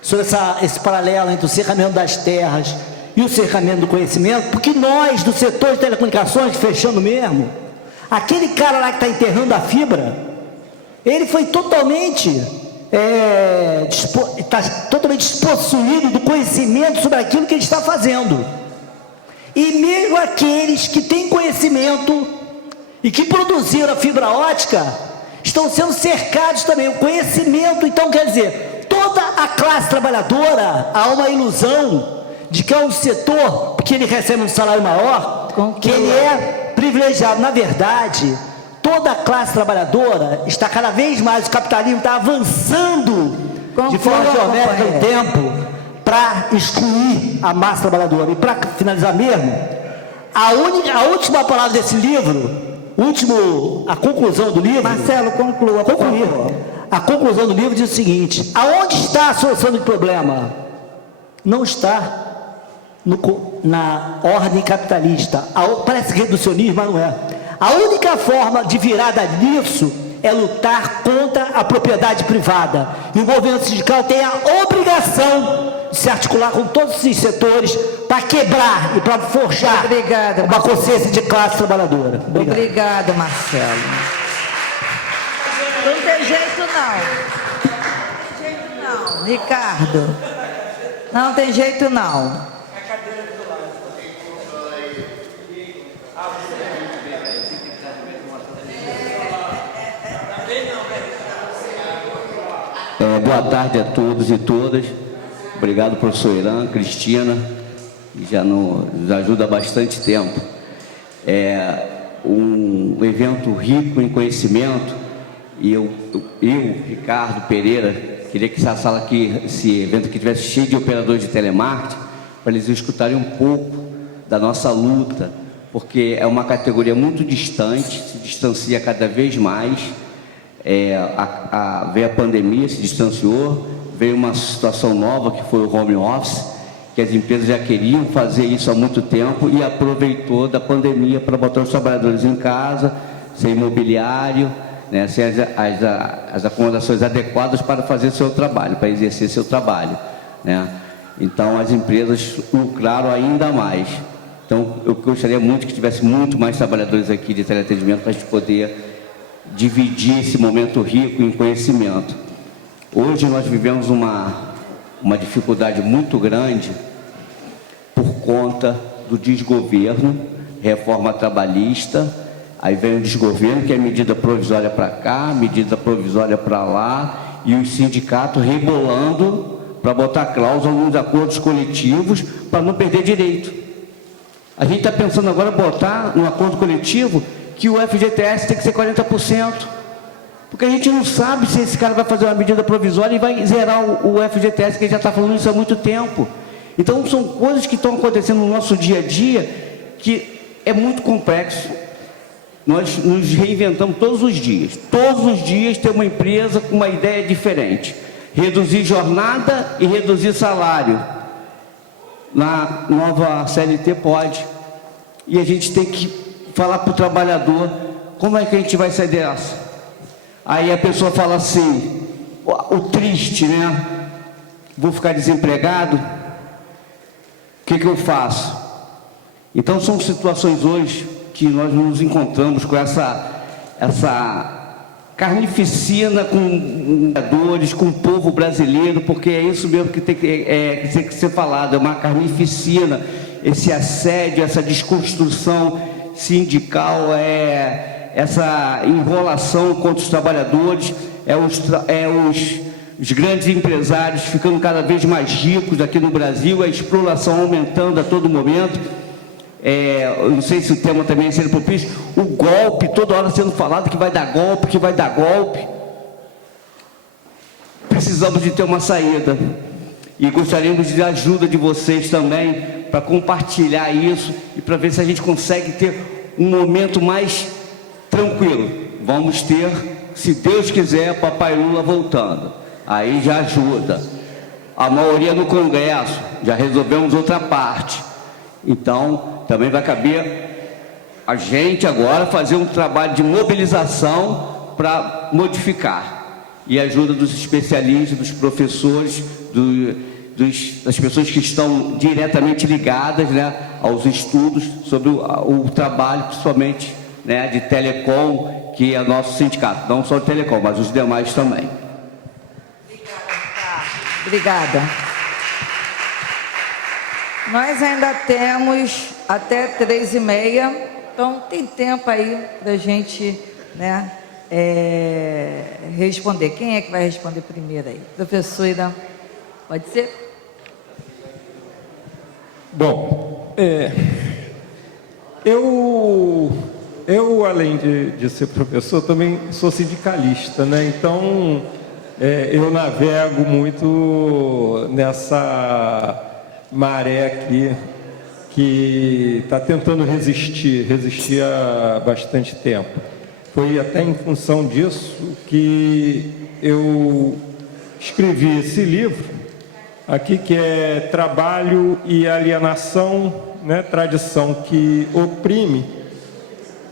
sobre esse paralelo entre o cercamento das terras e o cercamento do conhecimento, porque nós, do setor de telecomunicações, fechando mesmo, aquele cara lá que está enterrando a fibra, ele foi totalmente despossuído do conhecimento sobre aquilo que ele está fazendo. E mesmo aqueles que têm conhecimento e que produziram a fibra ótica estão sendo cercados também. O conhecimento, então, quer dizer, toda a classe trabalhadora, há uma ilusão de que é um setor, porque ele recebe um salário maior, que ele é privilegiado. Na verdade, toda a classe trabalhadora está cada vez mais, o capitalismo está avançando de forma geométrica no tempo para excluir a massa trabalhadora. E para finalizar mesmo, a última palavra desse livro, a conclusão do livro... Marcelo, conclua. A conclusão do livro diz o seguinte: aonde está a solução do problema? Não está na ordem capitalista. Parece reducionismo, mas não é. A única forma de virada nisso é lutar contra a propriedade privada. E o movimento sindical tem a obrigação de se articular com todos esses setores para quebrar e para forjar uma consciência de classe trabalhadora. Obrigado, Marcelo. Não tem jeito não. Não tem jeito não, Ricardo. Não tem jeito não. Boa tarde a todos e todas. Obrigado, professor Irã, Cristina, que já nos ajuda há bastante tempo. É um evento rico em conhecimento e eu, Ricardo Pereira, queria que essa sala aqui, esse evento aqui tivesse cheio de operadores de telemarketing, para eles escutarem um pouco da nossa luta, porque é uma categoria muito distante, se distancia cada vez mais. Veio a pandemia, se distanciou, veio uma situação nova que foi o home office, que as empresas já queriam fazer isso há muito tempo e aproveitou da pandemia para botar os trabalhadores em casa, sem imobiliário, né, sem as acomodações adequadas para fazer seu trabalho, para exercer seu trabalho, né? Então as empresas lucraram ainda mais. Então eu gostaria muito que tivesse muito mais trabalhadores aqui de teleatendimento para a gente poder dividir esse momento rico em conhecimento. Hoje nós vivemos uma dificuldade muito grande por conta do desgoverno, reforma trabalhista, aí vem o desgoverno, que é medida provisória para cá, medida provisória para lá, e os sindicatos rebolando para botar cláusula nos acordos coletivos para não perder direito. A gente está pensando agora em botar no acordo coletivo que o FGTS tem que ser 40%, porque a gente não sabe se esse cara vai fazer uma medida provisória e vai zerar o FGTS, que ele já está falando isso há muito tempo. Então, são coisas que estão acontecendo no nosso dia a dia, que é muito complexo. Nós nos reinventamos todos os dias. Todos os dias tem uma empresa com uma ideia diferente. Reduzir jornada e reduzir salário. Na nova CLT pode. E a gente tem que falar para o trabalhador como é que a gente vai sair dessa. Aí a pessoa fala assim, o triste, né? Vou ficar desempregado? O que eu faço? Então são situações hoje que nós nos encontramos com essa carnificina com dores, com o povo brasileiro, porque é isso mesmo que tem que ser falado, é uma carnificina, esse assédio, essa desconstrução sindical, essa enrolação contra os trabalhadores, os grandes empresários ficando cada vez mais ricos aqui no Brasil, a exploração aumentando a todo momento. Eu não sei se o tema também é sendo propício, o golpe, toda hora sendo falado que vai dar golpe, que vai dar golpe. Precisamos de ter uma saída e gostaríamos de ajuda de vocês também para compartilhar isso e para ver se a gente consegue ter um momento mais tranquilo. Vamos ter, se Deus quiser, Papai Lula voltando, aí já ajuda. A maioria no Congresso, já resolvemos outra parte, então também vai caber a gente agora fazer um trabalho de mobilização para modificar. E a ajuda dos especialistas, dos professores, das pessoas que estão diretamente ligadas, né, aos estudos sobre o trabalho, principalmente, né, de telecom, que é nosso sindicato. Não só o telecom, mas os demais também. Obrigada. Nós ainda temos até 3h30, então tem tempo aí para a gente, né, responder. Quem é que vai responder primeiro aí? Professora, pode ser? Bom, eu além de ser professor, também sou sindicalista, né? Então, eu navego muito nessa maré aqui, que está tentando resistir há bastante tempo. Foi até em função disso que eu escrevi esse livro aqui, que é Trabalho e Alienação, né, Tradição que Oprime,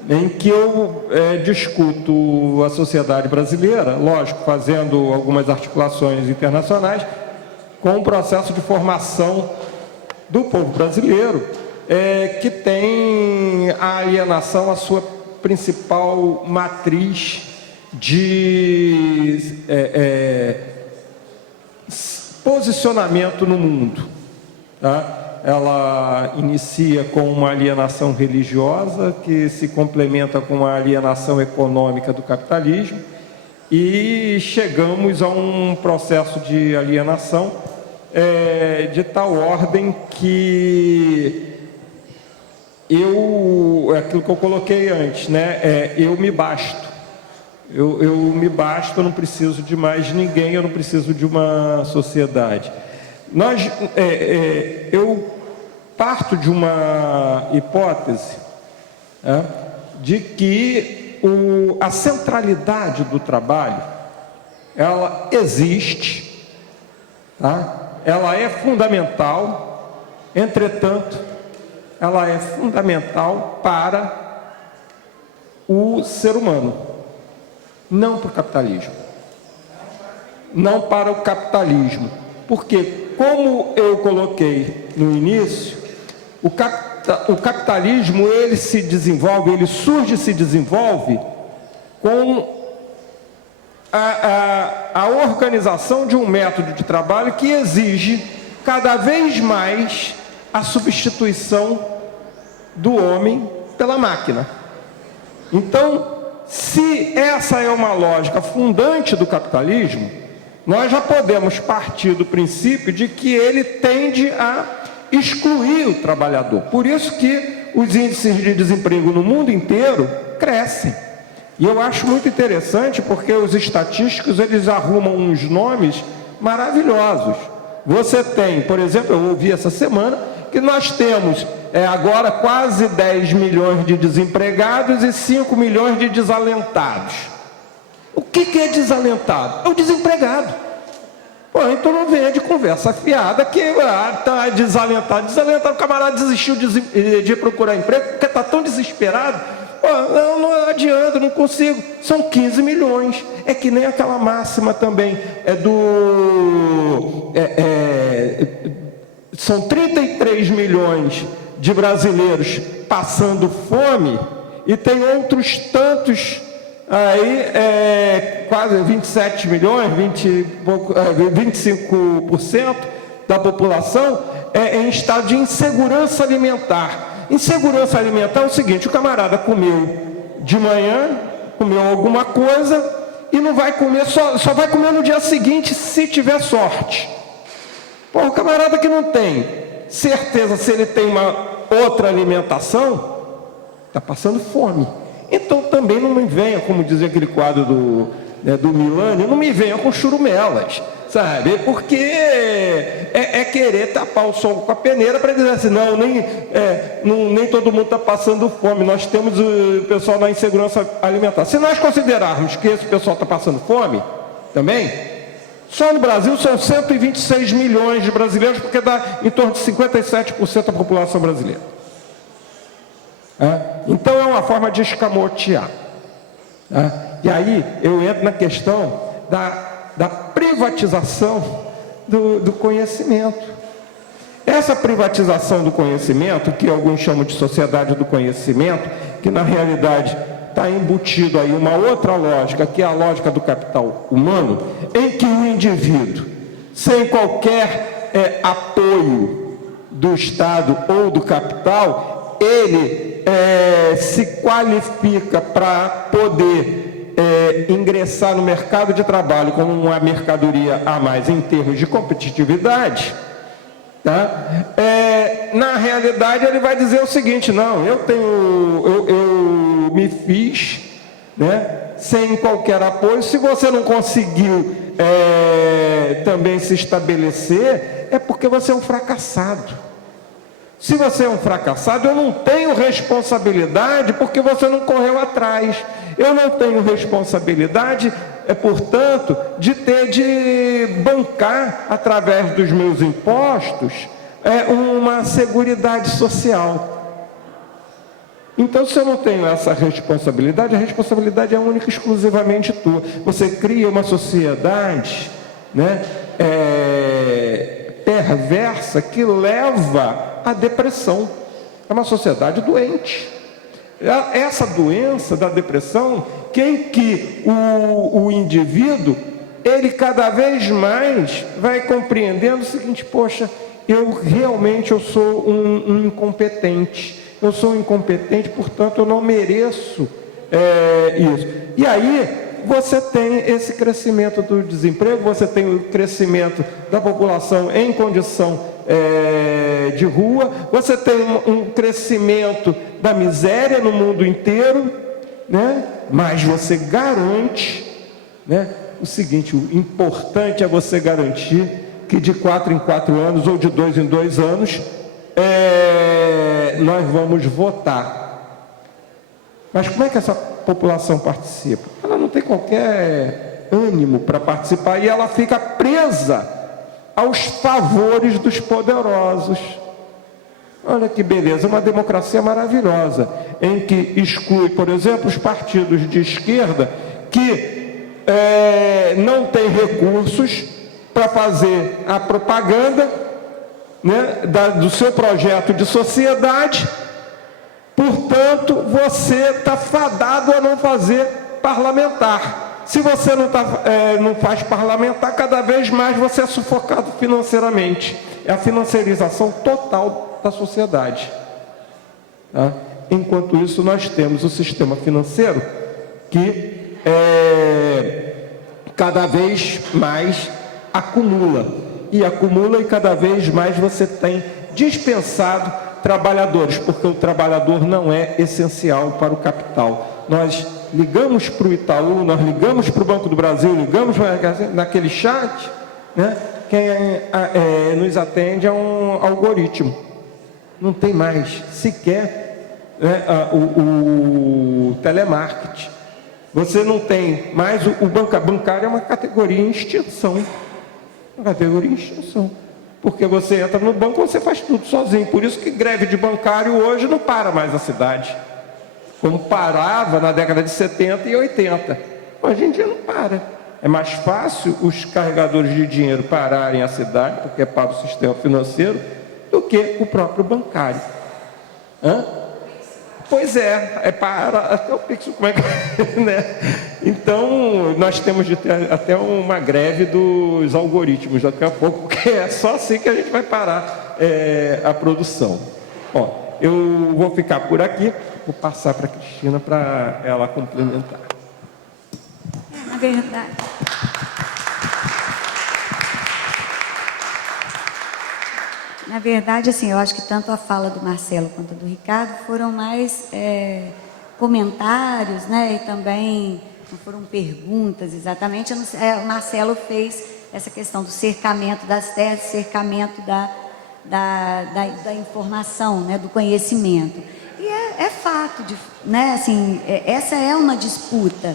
em que eu discuto a sociedade brasileira, lógico, fazendo algumas articulações internacionais, com o processo de formação do povo brasileiro, que tem a alienação a sua principal matriz de posicionamento no mundo, tá? Ela inicia com uma alienação religiosa que se complementa com a alienação econômica do capitalismo e chegamos a um processo de alienação de tal ordem que aquilo que eu coloquei antes, né? Eu me basto. Eu me basto, eu não preciso de mais ninguém, eu não preciso de uma sociedade. Eu parto de uma hipótese de que a centralidade do trabalho, ela existe, tá? Ela é fundamental, entretanto, ela é fundamental para o ser humano, não para o capitalismo. Não para o capitalismo. Porque, como eu coloquei no início, o capitalismo, ele se desenvolve, ele surge e se desenvolve com a organização de um método de trabalho que exige cada vez mais a substituição do homem pela máquina. Então, se essa é uma lógica fundante do capitalismo, nós já podemos partir do princípio de que ele tende a excluir o trabalhador. Por isso que os índices de desemprego no mundo inteiro crescem. E eu acho muito interessante porque os estatísticos, eles arrumam uns nomes maravilhosos. Você tem, por exemplo, eu ouvi essa semana, que nós temos agora quase 10 milhões de desempregados e 5 milhões de desalentados. O que é desalentado? É o desempregado. Pô, então não venha de conversa fiada que está desalentado. Desalentado, o camarada desistiu de procurar emprego porque está tão desesperado. Pô, não adianta, não consigo. São 15 milhões. É que nem aquela máxima também. São 33 milhões de brasileiros passando fome e tem outros tantos aí, quase 27 milhões, 25% da população em estado de insegurança alimentar. Insegurança alimentar é o seguinte: o camarada comeu de manhã, comeu alguma coisa e não vai comer, só vai comer no dia seguinte se tiver sorte. Pô, o camarada que não tem certeza se ele tem uma outra alimentação, está passando fome. Então também não me venha, como dizia aquele quadro do Milani, não me venha com churumelas, sabe? Porque é querer tapar o sol com a peneira para dizer assim, nem todo mundo está passando fome. Nós temos o pessoal na insegurança alimentar. Se nós considerarmos que esse pessoal está passando fome também, só no Brasil são 126 milhões de brasileiros, porque dá em torno de 57% da população brasileira. Então é uma forma de escamotear. E aí eu entro na questão da privatização do conhecimento. Essa privatização do conhecimento, que alguns chamam de sociedade do conhecimento, que na realidade está embutido aí uma outra lógica, que é a lógica do capital humano, em que o indivíduo, sem qualquer apoio do Estado ou do capital, ele se qualifica para poder ingressar no mercado de trabalho como uma mercadoria a mais em termos de competitividade, tá? Na realidade ele vai dizer o seguinte: não, eu me fiz, né, sem qualquer apoio. Se você não conseguiu também se estabelecer, é porque você é um fracassado. Se você é um fracassado, eu não tenho responsabilidade porque você não correu atrás. Eu não tenho responsabilidade, portanto, de bancar, através dos meus impostos, uma seguridade social. Então, se eu não tenho essa responsabilidade, a responsabilidade é única e exclusivamente tua. Você cria uma sociedade, né, perversa, que leva à depressão. É uma sociedade doente. Essa doença da depressão, em que o indivíduo, ele cada vez mais vai compreendendo o seguinte: poxa, eu sou um incompetente. Eu sou um incompetente, portanto eu não mereço isso. E aí você tem esse crescimento do desemprego, você tem o crescimento da população em condição de rua, você tem um crescimento da miséria no mundo inteiro, né? Mas você garante, né, o seguinte: o importante é você garantir que de 4 em 4 anos ou de 2 em 2 anos nós vamos votar. Mas como é que essa população participa? Ela não tem qualquer ânimo para participar e ela fica presa aos favores dos poderosos. Olha que beleza, uma democracia maravilhosa, em que exclui, por exemplo, os partidos de esquerda que não têm recursos para fazer a propaganda, né, do seu projeto de sociedade. Portanto, você está fadado a não fazer parlamentar. Se você não faz parlamentar, cada vez mais você é sufocado financeiramente. É a financiarização total da sociedade. Tá? Enquanto isso, nós temos o sistema financeiro que cada vez mais acumula. E cada vez mais você tem dispensado trabalhadores, porque o trabalhador não é essencial para o capital. Nós ligamos para o Itaú, nós ligamos para o Banco do Brasil, ligamos naquele chat, né? Quem nos atende é um algoritmo. não tem mais sequer, né, o telemarketing. Você não tem mais o bancário é uma categoria em extinção. Uma categoria em extinção. Porque você entra no banco, você faz tudo sozinho. Por isso que greve de bancário hoje não para mais na cidade. Como parava na década de 70 e 80. Hoje em dia não para. É mais fácil os carregadores de dinheiro pararem a cidade, porque é para o sistema financeiro, do que o próprio bancário. Hã? Pois é para até o Pix, como é que né? Então, nós temos de ter até uma greve dos algoritmos daqui a pouco, porque é só assim que a gente vai parar a produção. Ó, eu vou ficar por aqui, vou passar para a Cristina para ela complementar. Na verdade... Na verdade, assim, eu acho que tanto a fala do Marcelo quanto a do Ricardo foram mais comentários, né? E também não foram perguntas exatamente. O Marcelo fez essa questão do cercamento das terras, cercamento da informação, né? Do conhecimento. E é fato, né? Assim, essa é uma disputa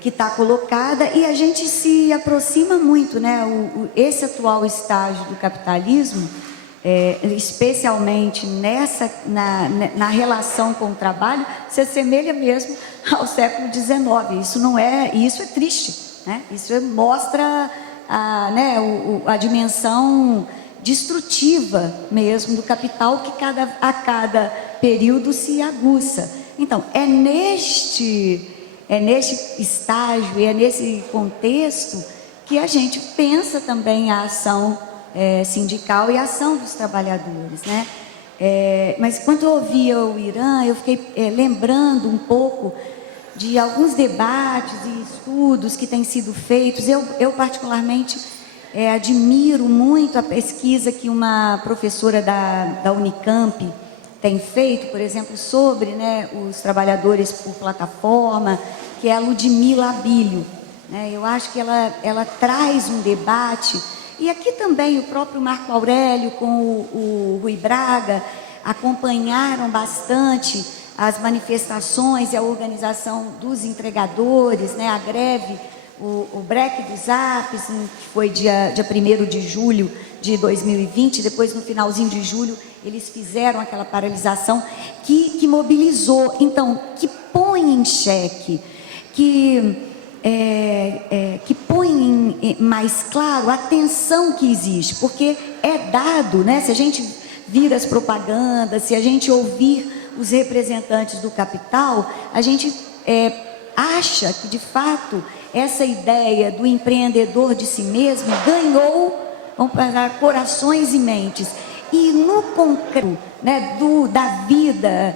que está colocada e a gente se aproxima muito, né? Esse atual estágio do capitalismo, especialmente na relação com o trabalho, se assemelha mesmo ao século XIX. Isso é triste, né? Isso mostra a dimensão destrutiva mesmo do capital que a cada período se aguça. Então, é neste estágio e é nesse contexto que a gente pensa também a ação sindical e a ação dos trabalhadores, né? Mas quando eu ouvia o Irã, eu fiquei lembrando um pouco de alguns debates e estudos que têm sido feitos. Eu particularmente admiro muito a pesquisa que uma professora da Unicamp tem feito, por exemplo, sobre, né, os trabalhadores por plataforma, que é a Ludmila Abílio, né? Eu acho que ela traz um debate, e aqui também o próprio Marco Aurélio com o Rui Braga acompanharam bastante as manifestações e a organização dos entregadores, né, a greve, o break dos apps, que foi dia 1º de julho de 2020, depois no finalzinho de julho eles fizeram aquela paralisação que mobilizou, então, que põe em xeque, que põe mais claro a tensão que existe, porque é dado, né, se a gente vir as propagandas, se a gente ouvir os representantes do capital, a gente acha que, de fato, essa ideia do empreendedor de si mesmo ganhou, vamos falar, corações e mentes. E no concreto, né, da vida,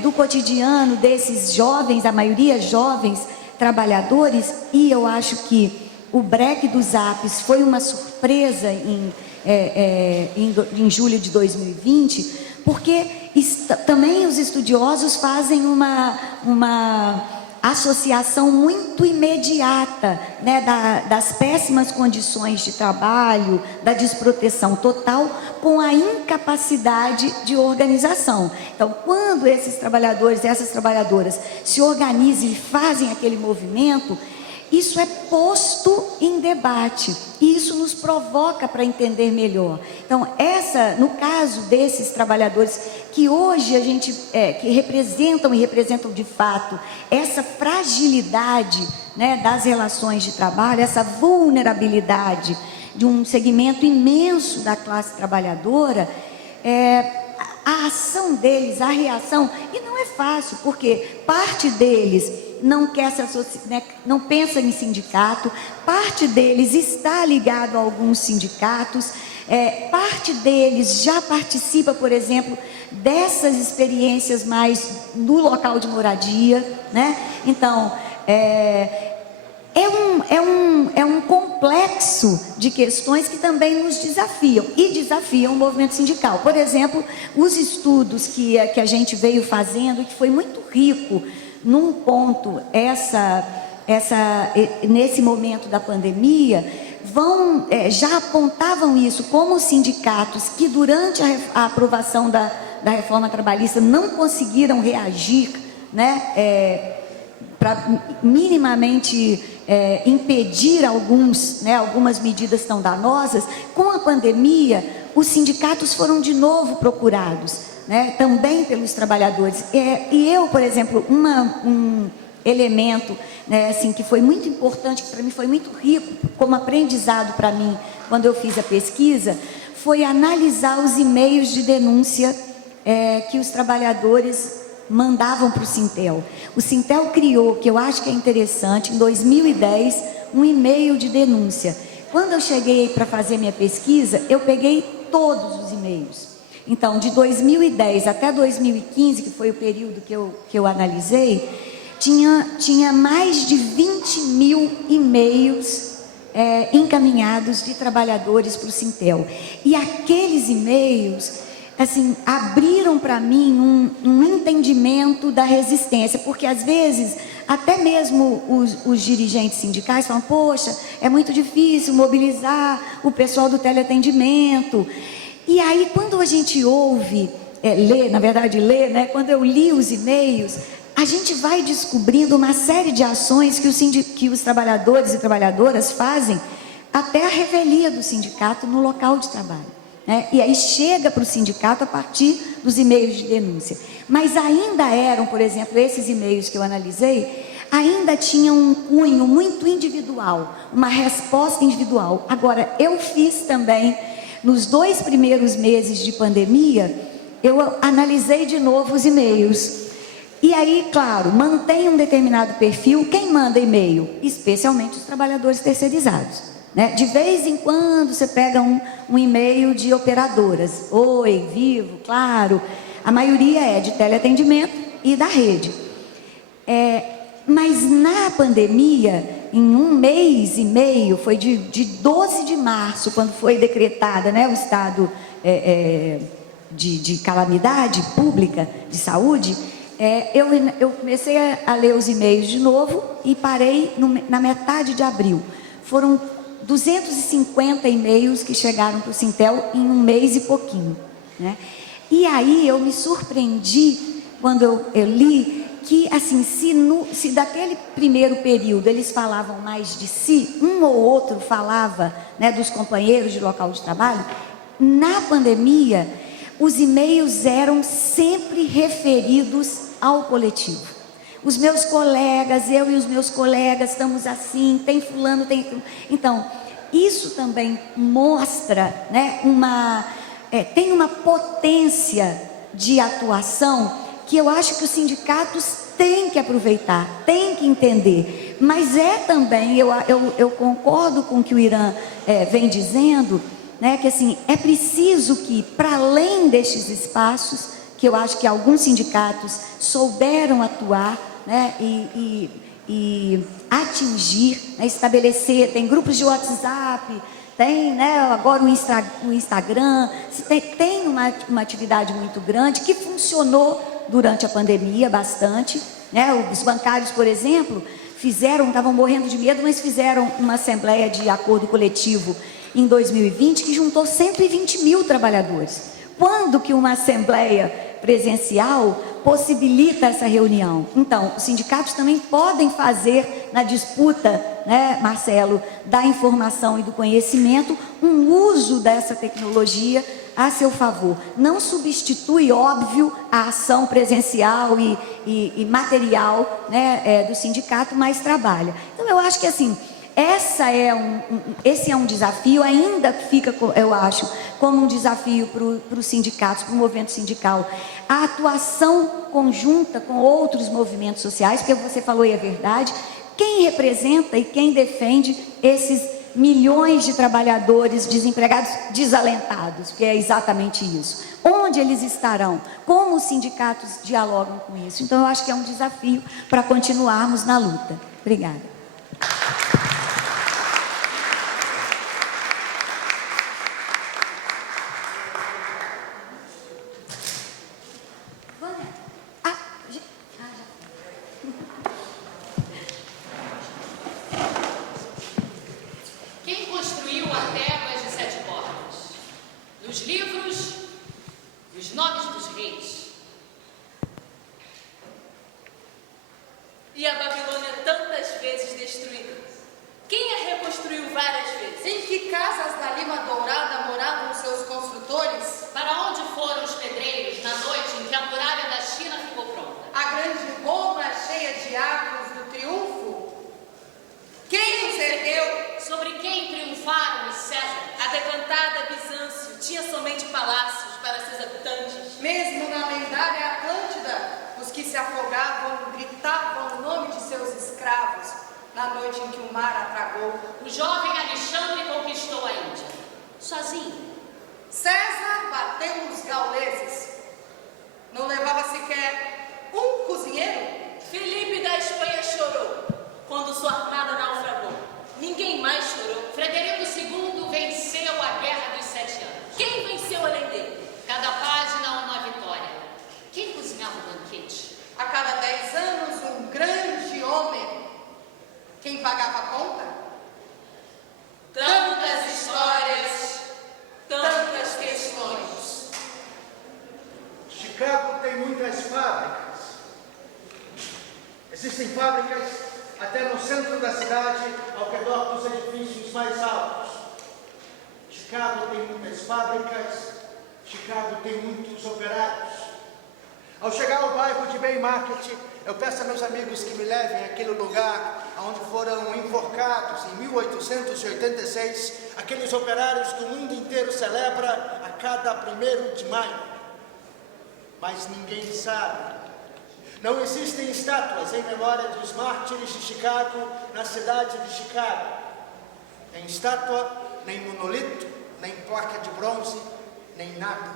do cotidiano desses jovens, a maioria jovens trabalhadores, e eu acho que o break dos apps foi uma surpresa em julho de 2020, porque também os estudiosos fazem uma associação muito imediata, né, das péssimas condições de trabalho, da desproteção total, com a incapacidade de organização. Então, quando esses trabalhadores e essas trabalhadoras se organizam e fazem aquele movimento, isso é posto em debate e isso nos provoca para entender melhor. Então, no caso desses trabalhadores que hoje a gente que representam de fato essa fragilidade, né, das relações de trabalho, essa vulnerabilidade de um segmento imenso da classe trabalhadora, a ação deles, a reação, e não é fácil, porque parte deles não quer se associar, né, não pensa em sindicato, parte deles está ligado a alguns sindicatos, parte deles já participa, por exemplo, dessas experiências mais no local de moradia, né? Então, é um complexo de questões que também nos desafiam e desafiam o movimento sindical. Por exemplo, os estudos que a gente veio fazendo, que foi muito rico num ponto, nesse momento da pandemia, já apontavam isso como os sindicatos que durante a aprovação da reforma trabalhista não conseguiram reagir, né, para minimamente impedir algumas medidas tão danosas. Com a pandemia, os sindicatos foram de novo procurados, né, também pelos trabalhadores. E eu, por exemplo, um elemento, né, assim, que foi muito importante, que para mim foi muito rico como aprendizado para mim, quando eu fiz a pesquisa, foi analisar os e-mails de denúncia que os trabalhadores mandavam para o Sintel. O Sintel criou, que eu acho que é interessante, em 2010, um e-mail de denúncia. Quando eu cheguei para fazer minha pesquisa, eu peguei todos os e-mails. Então, de 2010 até 2015, que foi o período que eu analisei, tinha mais de 20 mil e-mails encaminhados de trabalhadores para o Sintel. E aqueles e-mails, assim, abriram para mim um entendimento da resistência, porque às vezes até mesmo os dirigentes sindicais falam: poxa, é muito difícil mobilizar o pessoal do teleatendimento. E aí, quando a gente ouve, lê, né? Quando eu li os e-mails, a gente vai descobrindo uma série de ações que os trabalhadores e trabalhadoras fazem até a revelia do sindicato no local de trabalho. E aí chega para o sindicato a partir dos e-mails de denúncia. Mas ainda eram, por exemplo, esses e-mails que eu analisei, ainda tinham um cunho muito individual, uma resposta individual. Agora, eu fiz também, nos 2 primeiros meses de pandemia, eu analisei de novo os e-mails. E aí, claro, mantém um determinado perfil. Quem manda e-mail? Especialmente os trabalhadores terceirizados, né? De vez em quando você pega um e-mail de operadoras, Oi, Vivo, Claro, a maioria é de teleatendimento e da rede. Mas na pandemia, em 1 mês e meio, foi de 12 de março, quando foi decretada, né, o estado de calamidade pública de saúde, eu comecei a ler os e-mails de novo e parei na metade de abril. Foram 250 e-mails que chegaram para o Sintel em 1 mês e pouquinho, né? E aí eu me surpreendi quando eu li que, assim, se daquele primeiro período eles falavam mais de si, um ou outro falava, né, dos companheiros de local de trabalho, na pandemia os e-mails eram sempre referidos ao coletivo. Os meus colegas, eu e os meus colegas estamos assim, tem fulano, tem... Então, isso também mostra, né, tem uma potência de atuação que eu acho que os sindicatos têm que aproveitar, têm que entender. Mas também, eu concordo com o que o Irã vem dizendo, né, que assim, é preciso que, para além destes espaços, que eu acho que alguns sindicatos souberam atuar, né, e atingir, né, estabelecer, tem grupos de WhatsApp, tem, né, agora o Instagram, tem uma atividade muito grande que funcionou durante a pandemia bastante, né? Os bancários, por exemplo, estavam morrendo de medo, mas fizeram uma assembleia de acordo coletivo em 2020 que juntou 120 mil trabalhadores. Quando que uma assembleia presencial possibilita essa reunião? Então, os sindicatos também podem fazer na disputa, né, Marcelo, da informação e do conhecimento, um uso dessa tecnologia a seu favor. Não substitui, óbvio, a ação presencial e material, né, do sindicato, mas trabalha. Então, eu acho que assim, esse é um desafio, ainda fica, eu acho, como um desafio para os sindicatos, para o movimento sindical, a atuação conjunta com outros movimentos sociais, porque você falou e é verdade, quem representa e quem defende esses milhões de trabalhadores desempregados, desalentados, que é exatamente isso. Onde eles estarão? Como os sindicatos dialogam com isso? Então, eu acho que é um desafio para continuarmos na luta. Obrigada. Quem construiu sobre quem triunfaram os César. A decantada Bizâncio tinha somente palácios para seus habitantes. Mesmo na lendária Atlântida, os que se afogavam gritavam o nome de seus escravos na noite em que o mar atragou. O jovem Alexandre conquistou a Índia, sozinho. César bateu nos gauleses. Não levava sequer um cozinheiro. Felipe da Espanha chorou quando sua armada naufragou. Ninguém mais chorou. Frederico II venceu a Guerra dos 7 Anos. Quem venceu além dele? Cada página uma vitória. Quem cozinhava o banquete? A cada 10 anos, um grande homem. Quem pagava a conta? Tantas histórias, tantas questões. Chicago tem muitas fábricas. Existem fábricas até no centro da cidade, ao redor dos edifícios mais altos. Chicago tem muitas fábricas, Chicago tem muitos operários. Ao chegar ao bairro de Baymarket, eu peço a meus amigos que me levem àquele lugar onde foram enforcados em 1886 aqueles operários que o mundo inteiro celebra a cada 1º de maio. Mas ninguém sabe. Não existem estátuas em memória dos mártires de Chicago na cidade de Chicago. Nem estátua, nem monolito, nem placa de bronze, nem nada.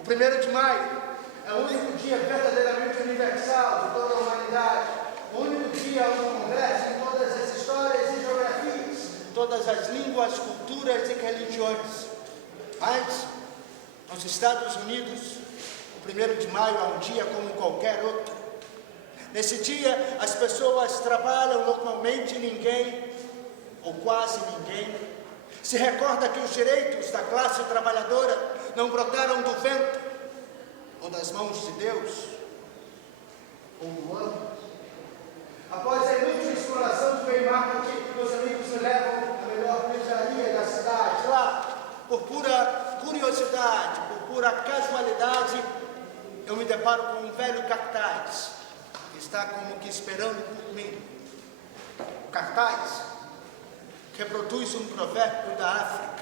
O 1º de maio é o único dia verdadeiramente universal de toda a humanidade. O único dia onde conversam todas as histórias e geografias, todas as línguas, culturas e religiões. Mas, nos Estados Unidos, o 1º de maio é um dia como qualquer outro. Nesse dia, as pessoas trabalham normalmente, ninguém, ou quase ninguém, se recorda que os direitos da classe trabalhadora não brotaram do vento, ou das mãos de Deus, ou do ano. Após a inútil exploração de Baymarket, meus amigos me levam à melhor pizzaria da cidade. Lá, por pura curiosidade, por pura casualidade, eu me deparo com um velho cartaz, que está como que esperando por mim. O cartaz reproduz um provérbio da África.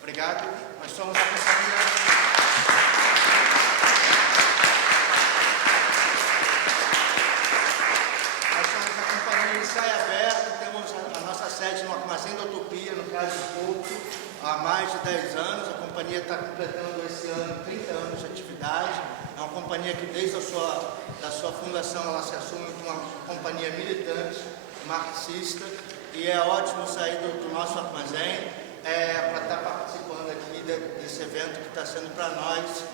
Obrigado, nós somos a companhia. Nós somos a companhia Ensaio Aberto, temos a nossa sede no Armazém da Utopia, no Cais do Porto, há mais de 10 anos. A companhia está completando esse ano 30 anos de atividade. É uma companhia que desde da sua fundação ela se assume como uma companhia militante, marxista, e é ótimo sair do nosso armazém para estar participando aqui desse evento que está sendo para nós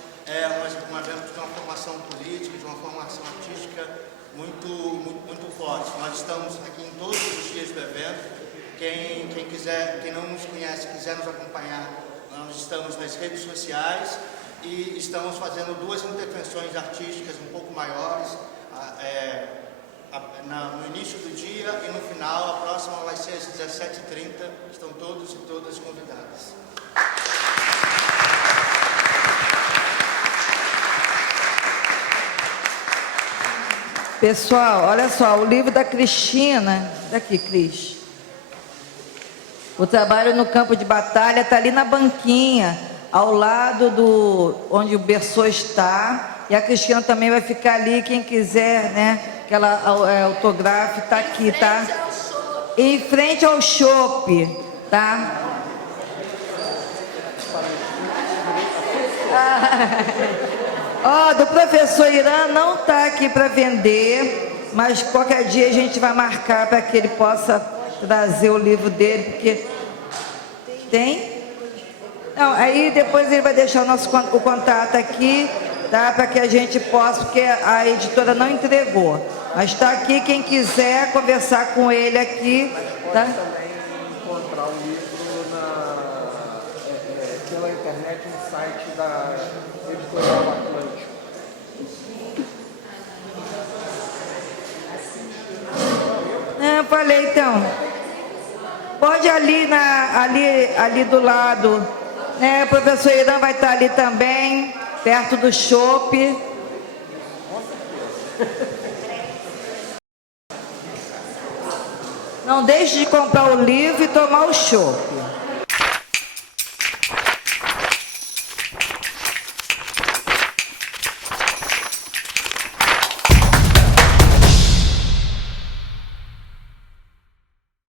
um evento de uma formação política, de uma formação artística muito forte. Nós estamos aqui em todos os dias do evento. Quem não nos conhece, quiser nos acompanhar, nós estamos nas redes sociais e estamos fazendo 2 intervenções artísticas um pouco maiores no início do dia e no final. A próxima vai ser às 17h30. Estão todos e todas convidados. Pessoal, olha só, o livro da Cristina, daqui, Cris. O trabalho no campo de batalha está ali na banquinha, ao lado onde o berço está. E a Cristina também vai ficar ali, quem quiser, né? Que ela autografe, está aqui, tá? Em frente ao chopp, tá? Ó, do professor Irã não está aqui para vender, mas qualquer dia a gente vai marcar para que ele possa trazer o livro dele, porque tem? Não, aí depois ele vai deixar o contato aqui, tá? Para que a gente possa, porque a editora não entregou. Mas está aqui, quem quiser conversar com ele aqui, tá? Também encontrar o livro pela internet no site da Editorial Atlântico. Eu falei, então, pode ali do lado, né? O professor Irã vai estar ali também, perto do chopp. Não deixe de comprar o livro e tomar o chopp.